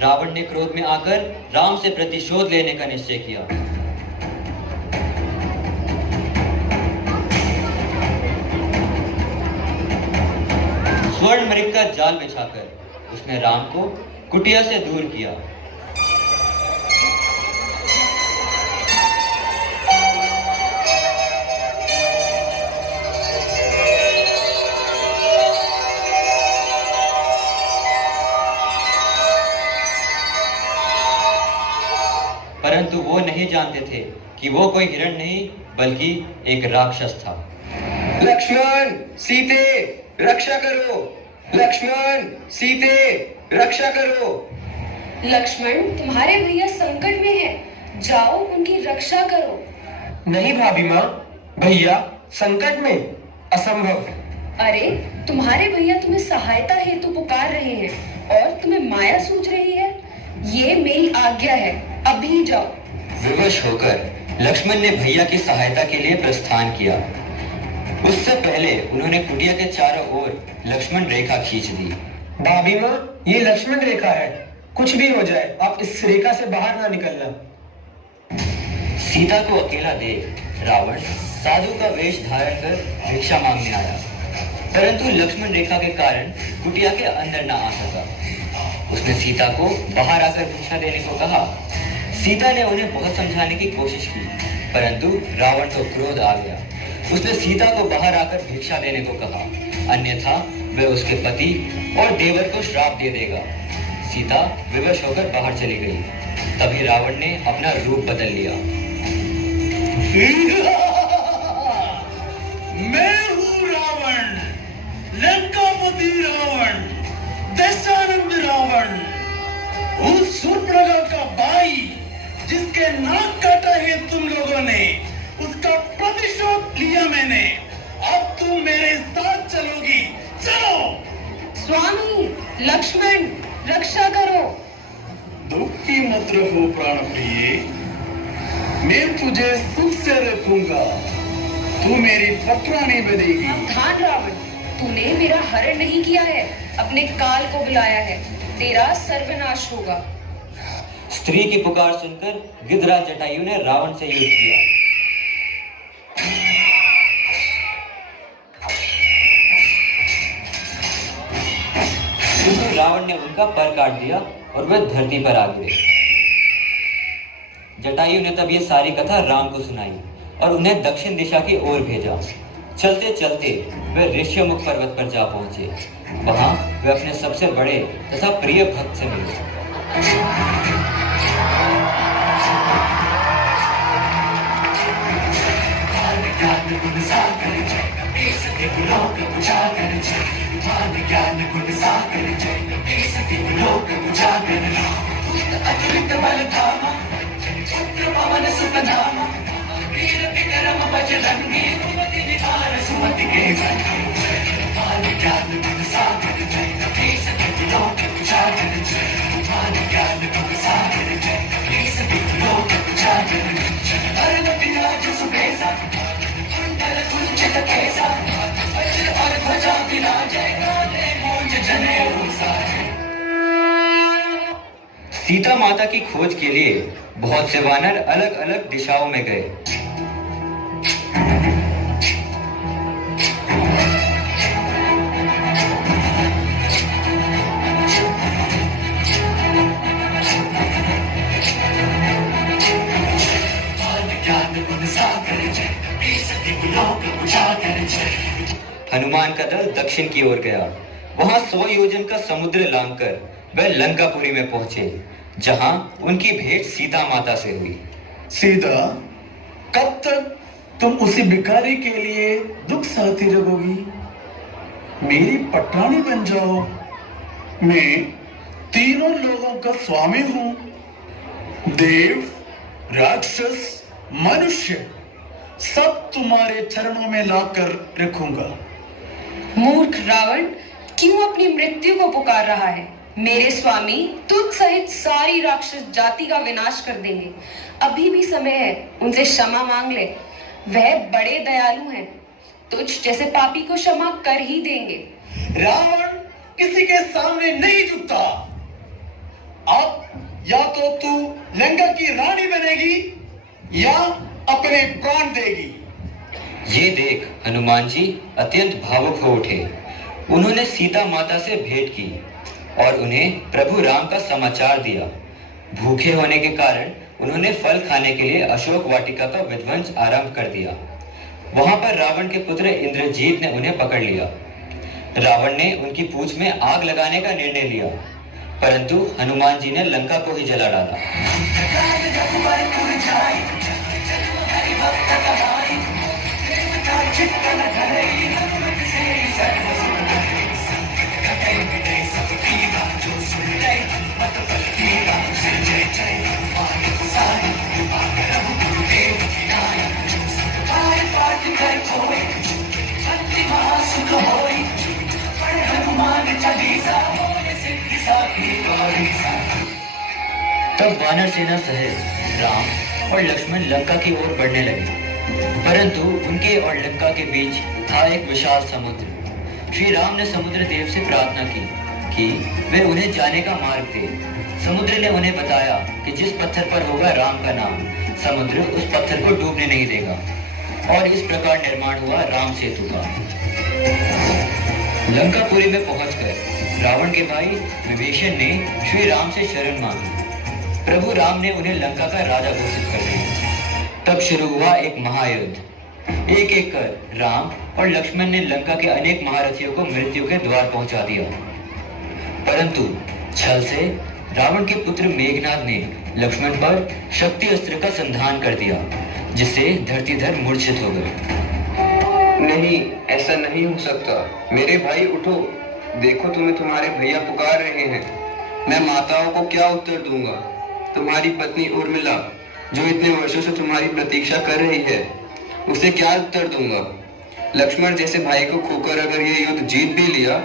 रावण ने क्रोध में आकर राम से प्रतिशोध लेने का निश्चय किया। स्वर्ण मृग का जाल बिछाकर उसने राम को कुटिया से दूर किया। परंतु वो नहीं जानते थे कि वो कोई हिरण नहीं बल्कि एक राक्षस था। लक्ष्मण सीते रक्षा करो, लक्ष्मण सीते रक्षा करो। लक्ष्मण तुम्हारे भैया संकट में हैं, जाओ उनकी रक्षा करो। नहीं भाभी माँ, भैया संकट में असंभव। अरे तुम्हारे भैया तुम्हें सहायता हेतु पुकार रहे हैं और तुम्हें माया सूझ रही है। ये मेरी आज्ञा है, अभी जाओ। विवश होकर लक्ष्मण ने भैया की सहायता के लिए प्रस्थान किया। उससे पहले उन्होंने कुटिया के चारों ओर लक्ष्मण रेखा खींच दी। भाभी माँ, ये लक्ष्मण रेखा है, कुछ भी हो जाए आप इस रेखा से बाहर ना निकलना। सीता को अकेला देख रावण साधु का वेश धारण कर भिक्षा मांगने आया, परंतु लक्ष्मण रेखा के कारण कुटिया के अंदर न आ सका। उसने सीता को बाहर आकर भिक्षा देने को कहा। सीता ने उन्हें बहुत समझाने की कोशिश की, परंतु रावण को क्रोध आ गया। उसने सीता को बाहर आकर भिक्षा देने को कहा, अन्यथा वह उसके पति और देवर को श्राप दे देगा। सीता विवश होकर बाहर चली गई। तभी रावण ने अपना रूप बदल लिया। मैं हूँ रावण, लंकापति रावण, दशानंद रावण, उस शूर्पणखा का भाई जिसके नाक काटा है तुम लोगों ने, उसका प्रतिशोध लिया मैंने। अब तुम मेरे साथ चलोगी, चलो। स्वामी लक्ष्मण रक्षा करो। दुखी मत रहो प्राण प्रिय, मैं तुझे सुख से रखूंगा, तू मेरी पत्राणी बनेगी। सावधान रावण, तूने मेरा हरण नहीं किया है, अपने काल को बुलाया है, तेरा सर्वनाश होगा। स्त्री की पुकार सुनकर गिद्धराज जटायु ने रावण से युद्ध किया। किंतु रावण ने उनका पर काट दिया और वे धरती पर आ गिरे। जटायु ने तब ये सारी कथा राम को सुनाई और उन्हें दक्षिण दिशा की ओर भेजा। चलते चलते वे ऋष्यमुख पर्वत पर जा पहुंचे। वहां वे अपने सबसे बड़े तथा प्रिय भक्त से मिले। सीता माता की खोज के लिए बहुत से वानर अलग अलग दिशाओं में गए। हनुमान का दल दक्षिण की ओर गया। वहां 100 योजन का समुद्र लांघकर वह लंकापुरी में पहुंचे, जहां उनकी भेंट सीता माता से हुई। सीता, कब तक तुम उसी भिखारी के लिए दुख सहती रहोगी। मेरी पटरानी बन जाओ। मैं तीनों लोगों का स्वामी हूं, देव, राक्षस, मनुष्य, सब तुम्हारे चरणों में लाकर रखूंगा। मूर्ख रावण, क्यों अपनी मृत्यु को पुकार रहा है? मेरे स्वामी तुझ सहित सारी राक्षस जाति का विनाश कर देंगे। अभी भी समय है, उनसे क्षमा मांग ले। वह बड़े दयालु हैं, तुझ जैसे पापी को क्षमा कर ही देंगे। रावण किसी के सामने नहीं झुकता। अब या तो तू लंका की रानी बनेगी या अपने प्राण देगी। ये देख हनुमान जी अत्यंत भावुक हो उठे। उन्होंने सीता माता से भेंट की और उन्हें प्रभु राम का समाचार दिया। भूखे होने के कारण उन्होंने फल खाने के लिए अशोक वाटिका का विध्वंस आरंभ कर दिया। वहां पर रावण के पुत्र इंद्रजीत ने उन्हें पकड़ लिया। रावण ने उनकी पूंछ में आग लगाने का निर्णय लिया, परंतु हनुमान जी ने लंका को ही जला डाला। तब वानर सेना सहित राम और लक्ष्मण लंका की ओर बढ़ने लगे, परंतु उनके और लंका के बीच था एक विशाल समुद्र। श्री राम ने समुद्र देव से प्रार्थना की कि वे उन्हें जाने का मार्ग दे। समुद्र ने उन्हें बताया कि जिस पत्थर पर होगा राम का नाम, समुद्र उस पत्थर को डूबने नहीं देगा, और इस प्रकार निर्माण हुआ राम सेतु का। लंकापुरी में पहुंचकर रावण के भाई विभीषण ने श्री राम से शरण मांगी। प्रभु राम ने उन्हें लंका का राजा घोषित कर दिया। तब शुरू हुआ एक महायुद्ध। एक एक कर राम और लक्ष्मण ने लंका के अनेक महारथियों को मृत्यु के द्वार पहुंचा दिया, परंतु छल से रावण के पुत्र मेघनाद ने लक्ष्मण पर शक्ति अस्त्र का संधान कर दिया, जिससे धरतीधर मूर्छित हो गए। नहीं, ऐसा नहीं हो सकता। मेरे भाई उठो, देखो तुम्हें तुम्हारे भैया पुकार रहे हैं। मैं माताओं को क्या उत्तर दूंगा? तुम्हारी पत्नी उर्मिला, जो इतने वर्षों से तुम्हारी प्रतीक्षा कर रही है, उसे क्या उत्तर दूंगा? लक्ष्मण जैसे भाई को खोकर अगर ये युद्ध जीत भी लिया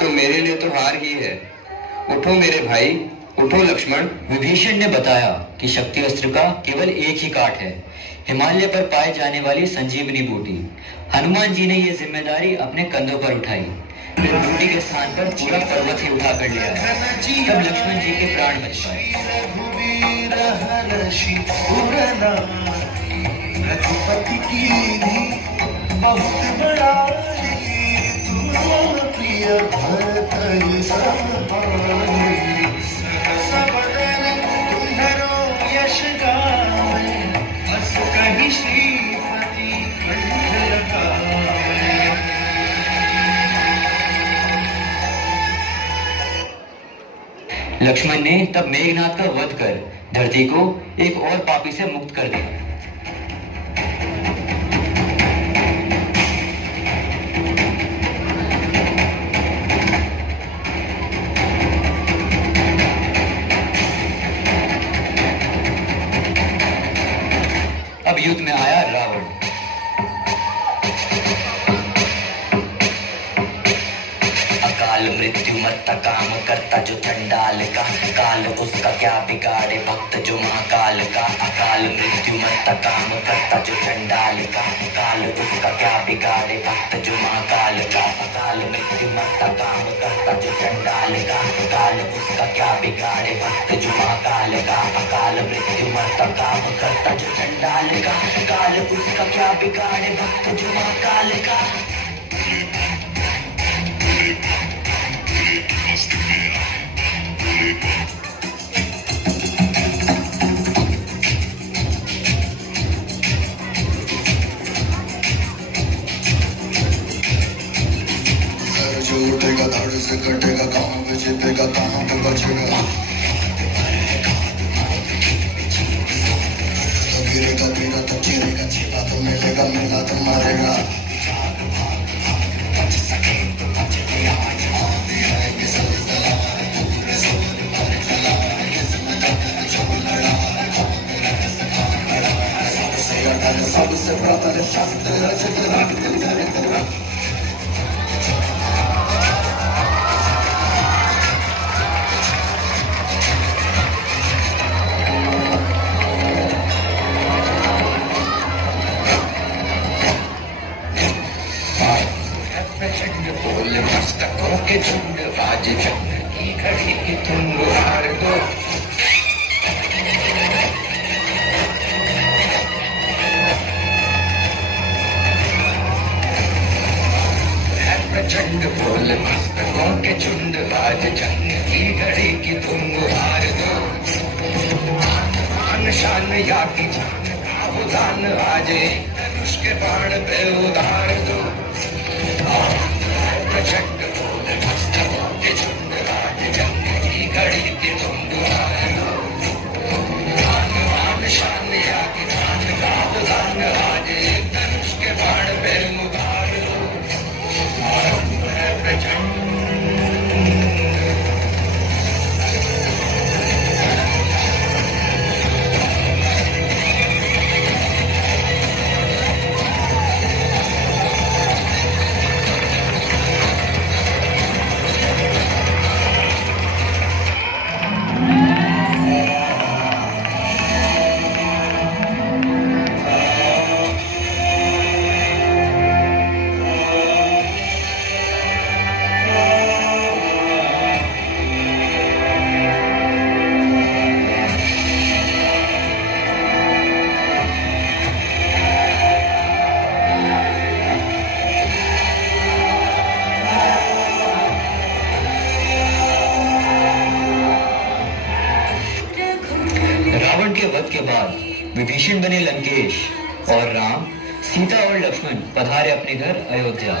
तो मेरे लिए तो हार ही है। उठो मेरे भाई, उठो लक्ष्मण। विभीषण ने बताया कि शक्ति अस्त्र का केवल एक ही काट है, हिमालय पर पाए जाने वाली संजीवनी बूटी। हनुमान जी ने यह जिम्मेदारी अपने कंधों पर उठाई। फिर बूटी के स्थान पर पूरा पर्वत ही उठा कर ले आया। तब लक्ष्मण जी के प्राण बच पाए। रघुपति की बहुत बड़ा प्रिय भरत सबदन तुम्हारो यश गावे, बस कहीं श्रीपति कंठ लगावे। लक्ष्मण ने तब मेघनाद का वध कर धरती को एक और पापी से मुक्त कर दिया। अब युद्ध में आया रावण। अकाल मृत्यु मत काम करता जो चंडाल का, काल उसका क्या बिगाड़े भक्त जो महाकाल का। अकाल मृत्यु मत काम करता जो चंडाल का, काल उसका क्या बिगाड़े भक्त जो महाकाल का। अकाल मृत्यु मत काम करता जो चंडाल का, काल उसका क्या बिगाड़े भक्त जो महाकाल का। अकाल मृत्यु मत काम करता जो चंडाल का, काल उसका क्या बिगाड़े भक्त जो महाकाल का। जो उठेगा धड़ से कटेगा, कहाँ पे जीतेगा कहाँ पे बचेगा। गिरेगा तेरा तब चीरेगा जीता तो मिलेगा, मिला तो मरेगा। भाग भाग भाग बच सके तो बच गया, भी है कि सलसला है पूरे जोर पर चला है, किस्मत का जो लड़ा है वो मेरा सखा खड़ा है। सबसे अटल सबसे प्रबल शस्त्र रचित रक्त धरित रक्त। प्रचंड बोल मस्तकों के झुंड, आज जंग की घड़ी की तुम हार दो। प्रचंड बोल मस्तकों के झुंड, आज जंग की घड़ी की तुम हार दो। आन शान या की जान का उदान, आज धनुष के बाण पे उतार दो। प्रचंड बोल मस्तकों के झुंड, आज जंग की घड़ी की तुम हार दो। आन शान या की जान का उदान, आज धनुष के बाण पे उतार दो। प्रचंड रावण के वध के बाद विभीषण बने लंकेश और राम, सीता और लक्ष्मण पधारे अपने घर अयोध्या।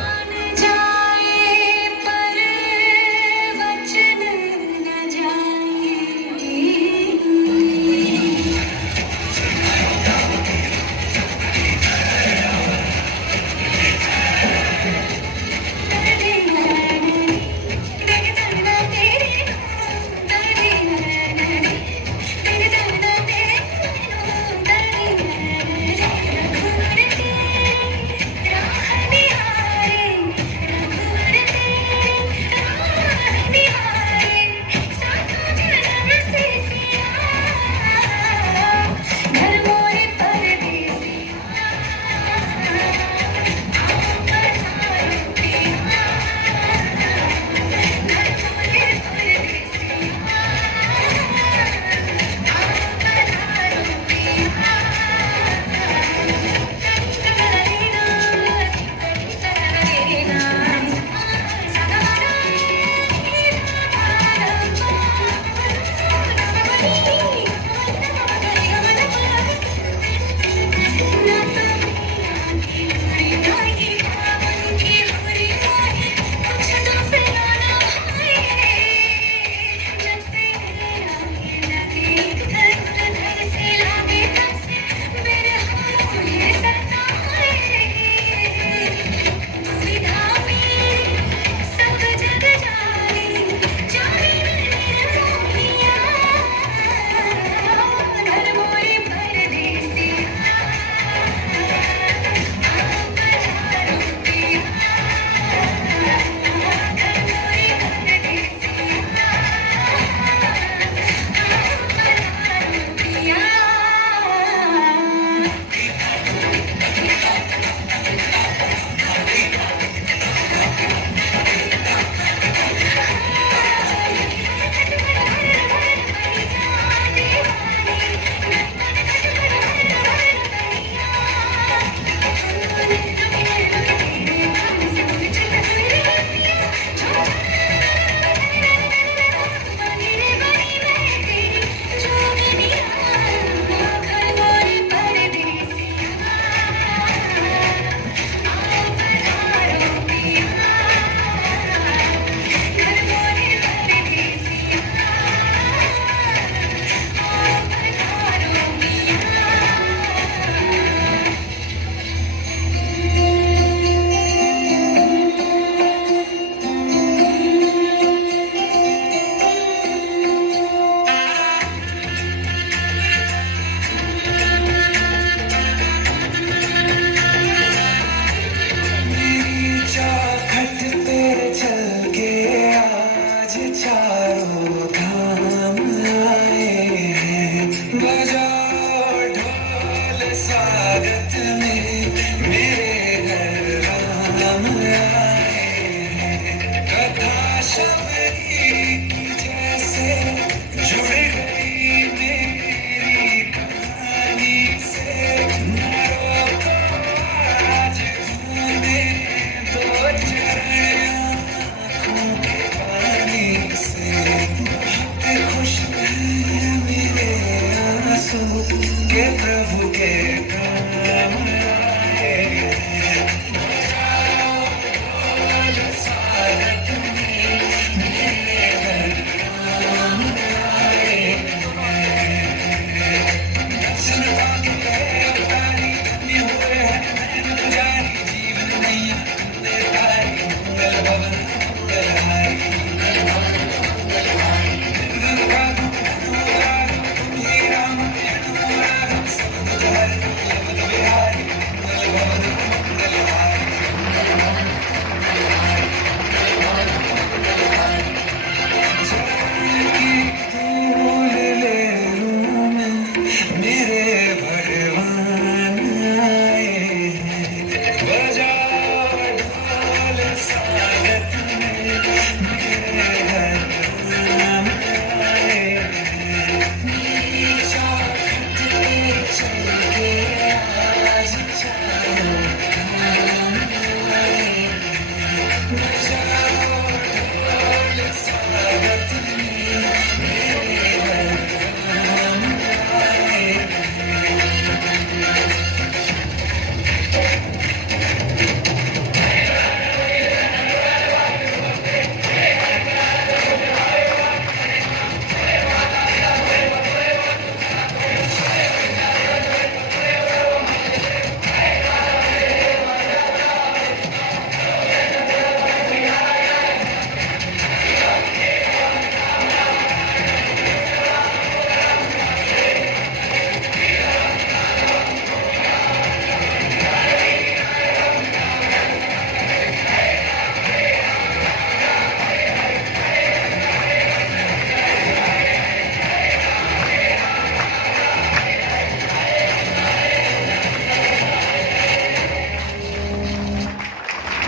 कथा शबरी की जैसे जुड़ गई मेरी कहानी से न रोको आज तूने दो चरण आँखों के पानी से कितने खुश हैं मेरे आंसू के प्रभु के काम आए स्वागत में मेरे घर काम आए दर्शन पाके अवतारी धन्य हुए हैं नैन पुजारी जीवन नैया तुमने तारी मंगल भवन मंगल हारी निर्विघ्न अनुराग तुम ही राम अनुराग सब हर जगत बिहारी मंगल भवन मंगल हारी धूल ले लूं मैं मेरे भगवान आए हैं बजाओ ढोल स्वागत में मेरे घर राम आए हैं मेरी चौखट पे चल के आज चारों धाम आए हैं बजाओ ढोल स्वागत में मेरे घर राम आए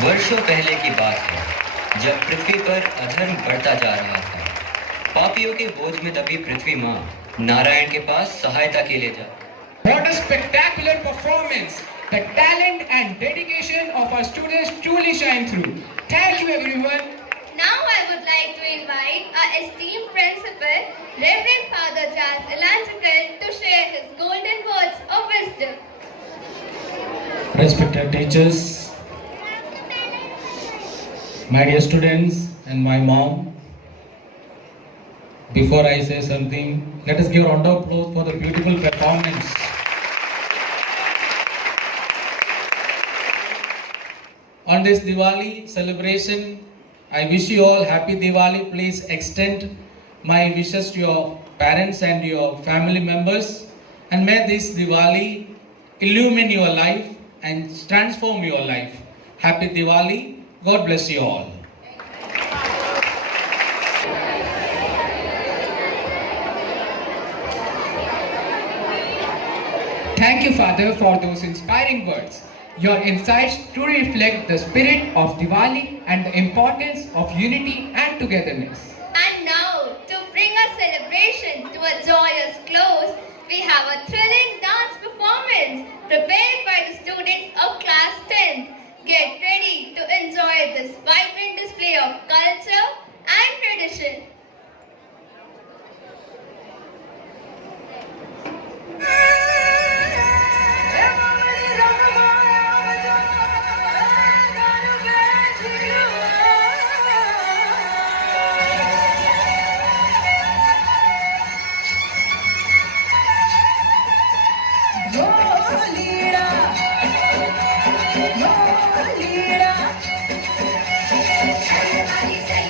वर्षों पहले की बात है जब पृथ्वी पर अधर्म बढ़ता जा रहा था। पापियों के बोझ में दबी पृथ्वी माँ नारायण के पास सहायता के लिए जा What a spectacular performance! The talent and dedication of our students truly shine through. Thank you, everyone. Now I would like to invite our esteemed principal, Reverend Father Charles Elanchikal, to share his golden words of wisdom. Respected teachers, my dear students and my mom, before I say something, let us give a round of applause for the beautiful performance. On this Diwali celebration, I wish you all happy Diwali. Please extend my wishes to your parents and your family members, and may this Diwali illumine your life and transform your life. Happy Diwali. God bless you all. Thank you, Father, for those inspiring words. Your insights truly reflect the spirit of Diwali and the importance of unity and togetherness. And now, to bring our celebration to a joyous close, we have a thrilling dance performance prepared by the students of class 10th. Get ready to enjoy this vibrant display of culture and tradition. Everybody say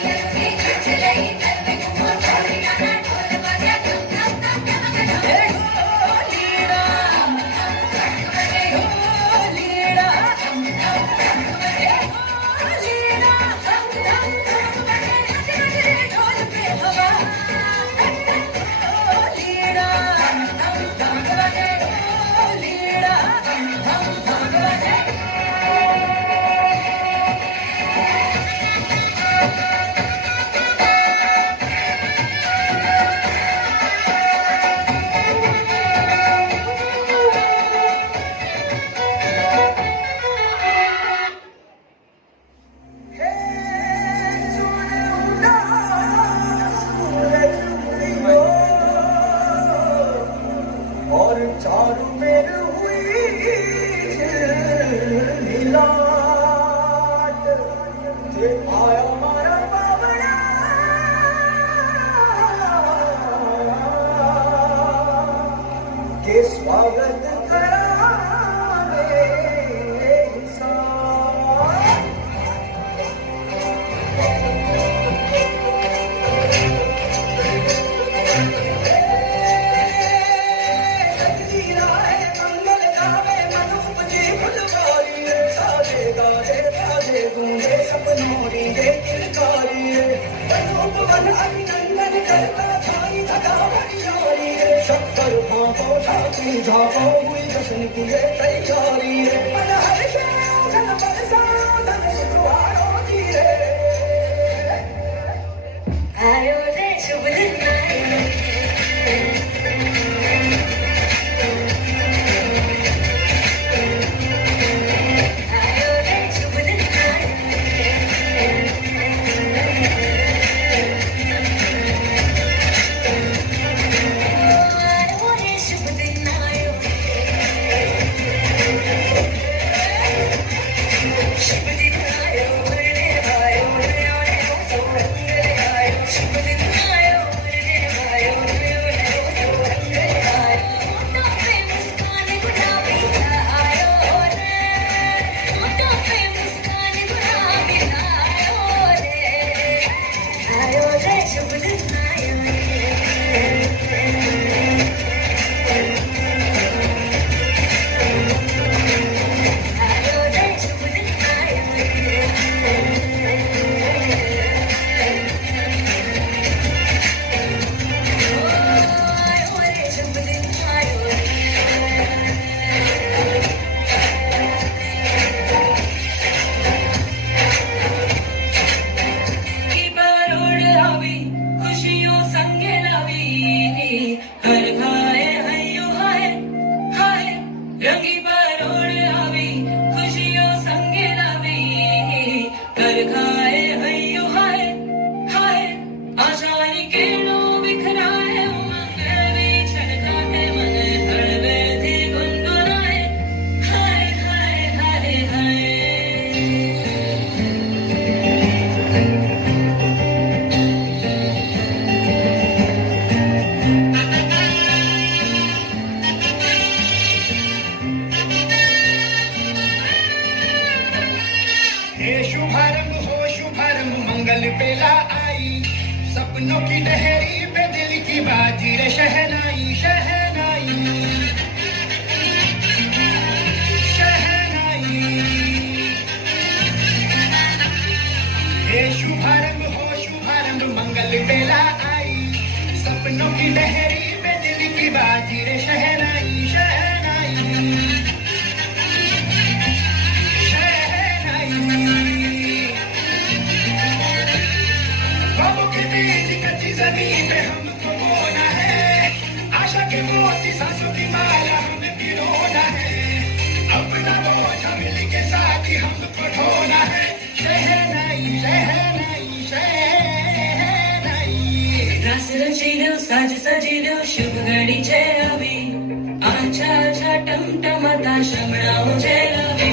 स्वागत करांगे अभिनंदन करता थारी थका शक्कर भापो छाती झापो हुई जश्न की ये तैयारी मन हर्ष धन बरसा धन सुखवारो जी रे आयो रे शुभ दिन आयो रे शुभ दिन सपनों की डहरी पे दिल की बाजी रे शहनाई शहनाई शहनाई ये शुभारंभ हो शुभारंभ मंगल बेला आई सपनों की डहरी पे दिल की बाजी रे शहनाई शहनाई जमीन पे हमको बोना है आशा के मोती सांसों की माला हमें पिरोना है अपना बोझ मिल के साथ ही हमको ढोना है शहनाई शहनाई शहनाई रस रचिलो साज सजिलो शुभ घड़ी छेलावी आछा आछा टमटमाता शमणाओ छेलावी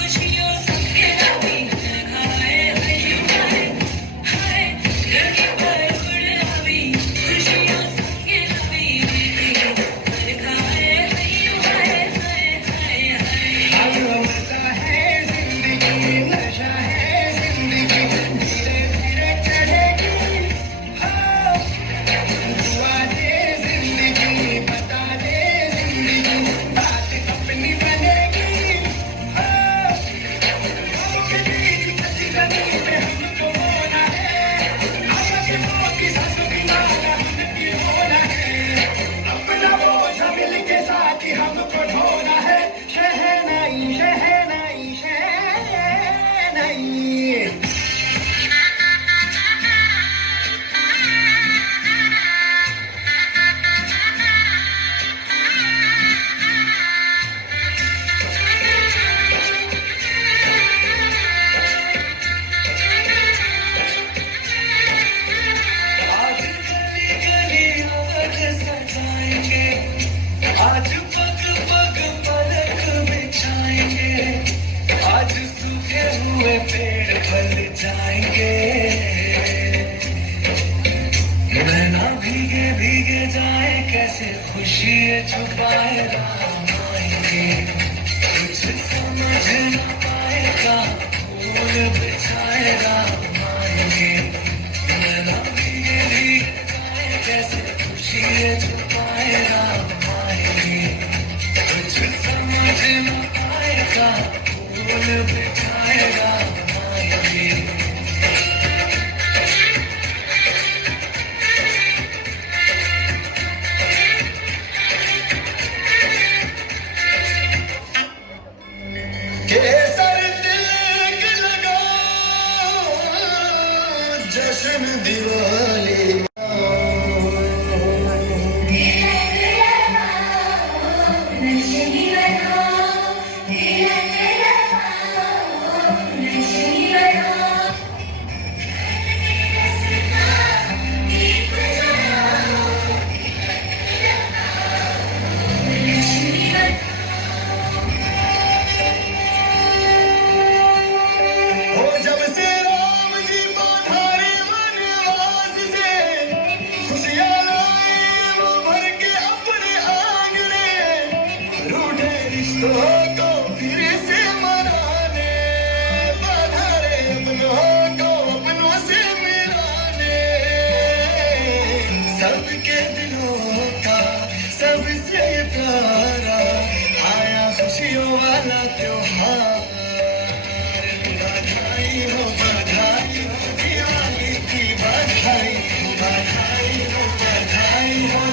खुशियों सबके लावी खुशी छुपाए रामाएंगे कुछ समझ न पाएगा फूल बिछाए रामाएंगे नैना भीगे भीगे जाए कैसे खुशी छुपाए रामाएंगे कुछ समझ न पाएगा फूल बिछाए रामाएंगे केसर तिलक लगाओ जश्न दिवाली जब से राम जी पधारे वनवास से खुशियाँ लाए वो भर के अपने आंगने रूठे रिश्तों को फिर से मनाने पधारे अपनों को अपनों से मिलाने सबके दिलों का सबसे प्यारा आया खुशियों वाला त्योहार बधाई हो दिवाली की बधाई बधाई हो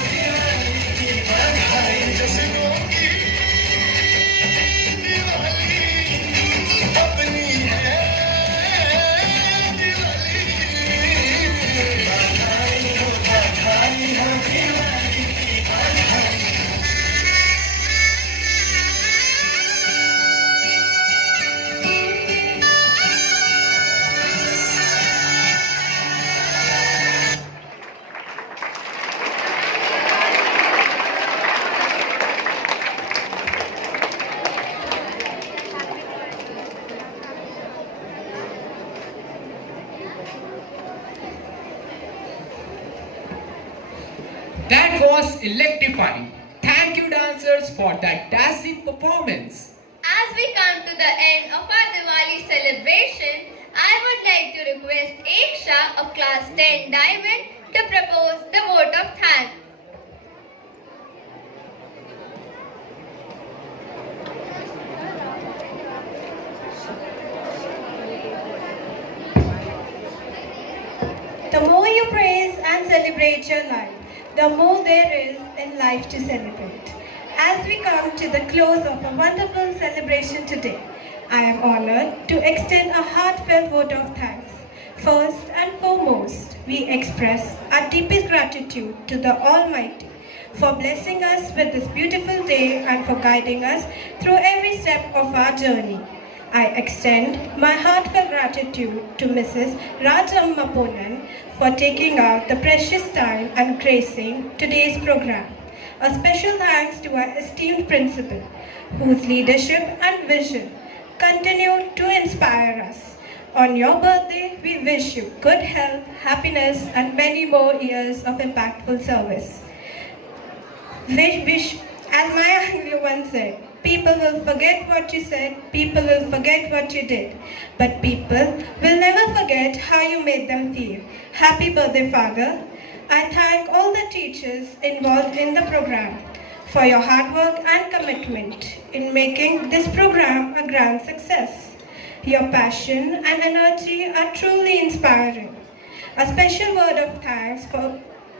दिवाली की बधाई जश्नों की दिवाली अपनी है दिवाली बधाई हो दिवाली की बधाई That was electrifying. Thank you, dancers, for that dazzling performance. As we come to the end of our Diwali celebration, I would like to request Eksha of Class 10 Diamond to propose the vote of thanks. The more you praise and celebrate your life, the more there is in life to celebrate. As we come to the close of a wonderful celebration today, I am honored to extend a heartfelt vote of thanks. First and foremost, we express our deepest gratitude to the Almighty for blessing us with this beautiful day and for guiding us through every step of our journey. I extend my heartfelt gratitude to Mrs. Rajamma Ponan for taking out the precious time and gracing today's program. A special thanks to our esteemed principal, whose leadership and vision continue to inspire us. On your birthday, we wish you good health, happiness, and many more years of impactful service. As Maya Angelou once said, people will forget what you said, people will forget what you did, but people will never forget how you made them feel. Happy birthday, Father. I thank all the teachers involved in the program for your hard work and commitment in making this program a grand success. Your passion and energy are truly inspiring. A special word of thanks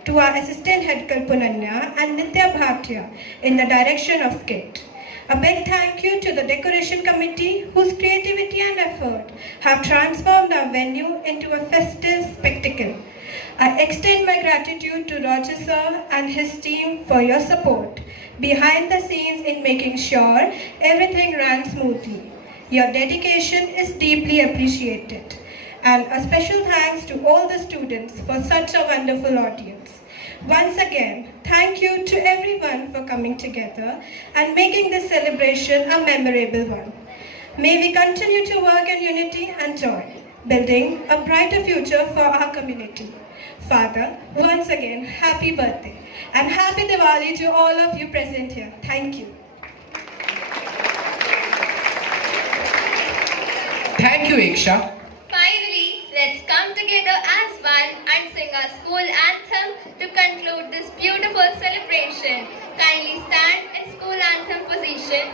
to our assistant head Kalpunanya and Nitya Bhatia in the direction of skit. A big thank you to the decoration committee whose creativity and effort have transformed our venue into a festive spectacle. I extend my gratitude to Roger sir and his team for your support behind the scenes in making sure everything ran smoothly. Your dedication is deeply appreciated. And a special thanks to all the students for such a wonderful audience. Once again, thank you to everyone for coming together and making this celebration a memorable one. May we continue to work in unity and joy, building a brighter future for our community. Father, once again, happy birthday and happy Diwali to all of you present here. Thank you. Thank you, Iksha. Finally, let's come together as one and sing our school anthem to conclude this beautiful celebration. Kindly stand in school anthem position.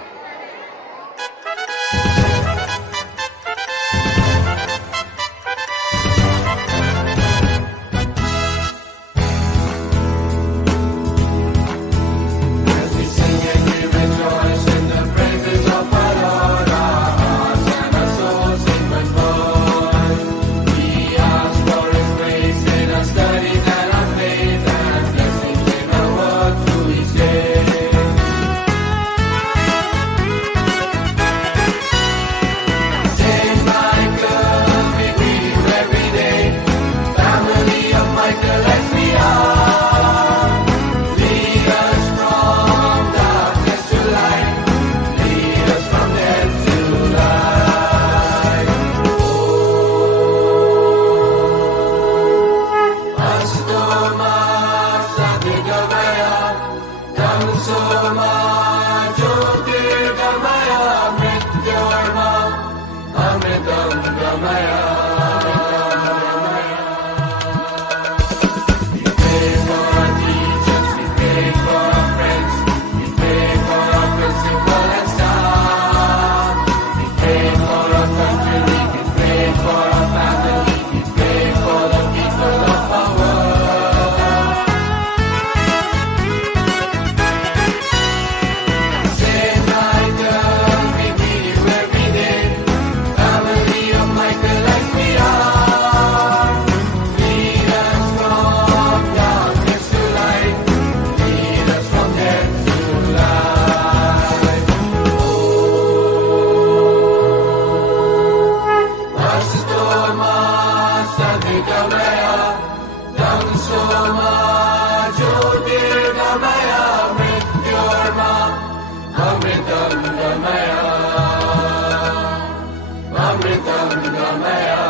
Amritam Gamaya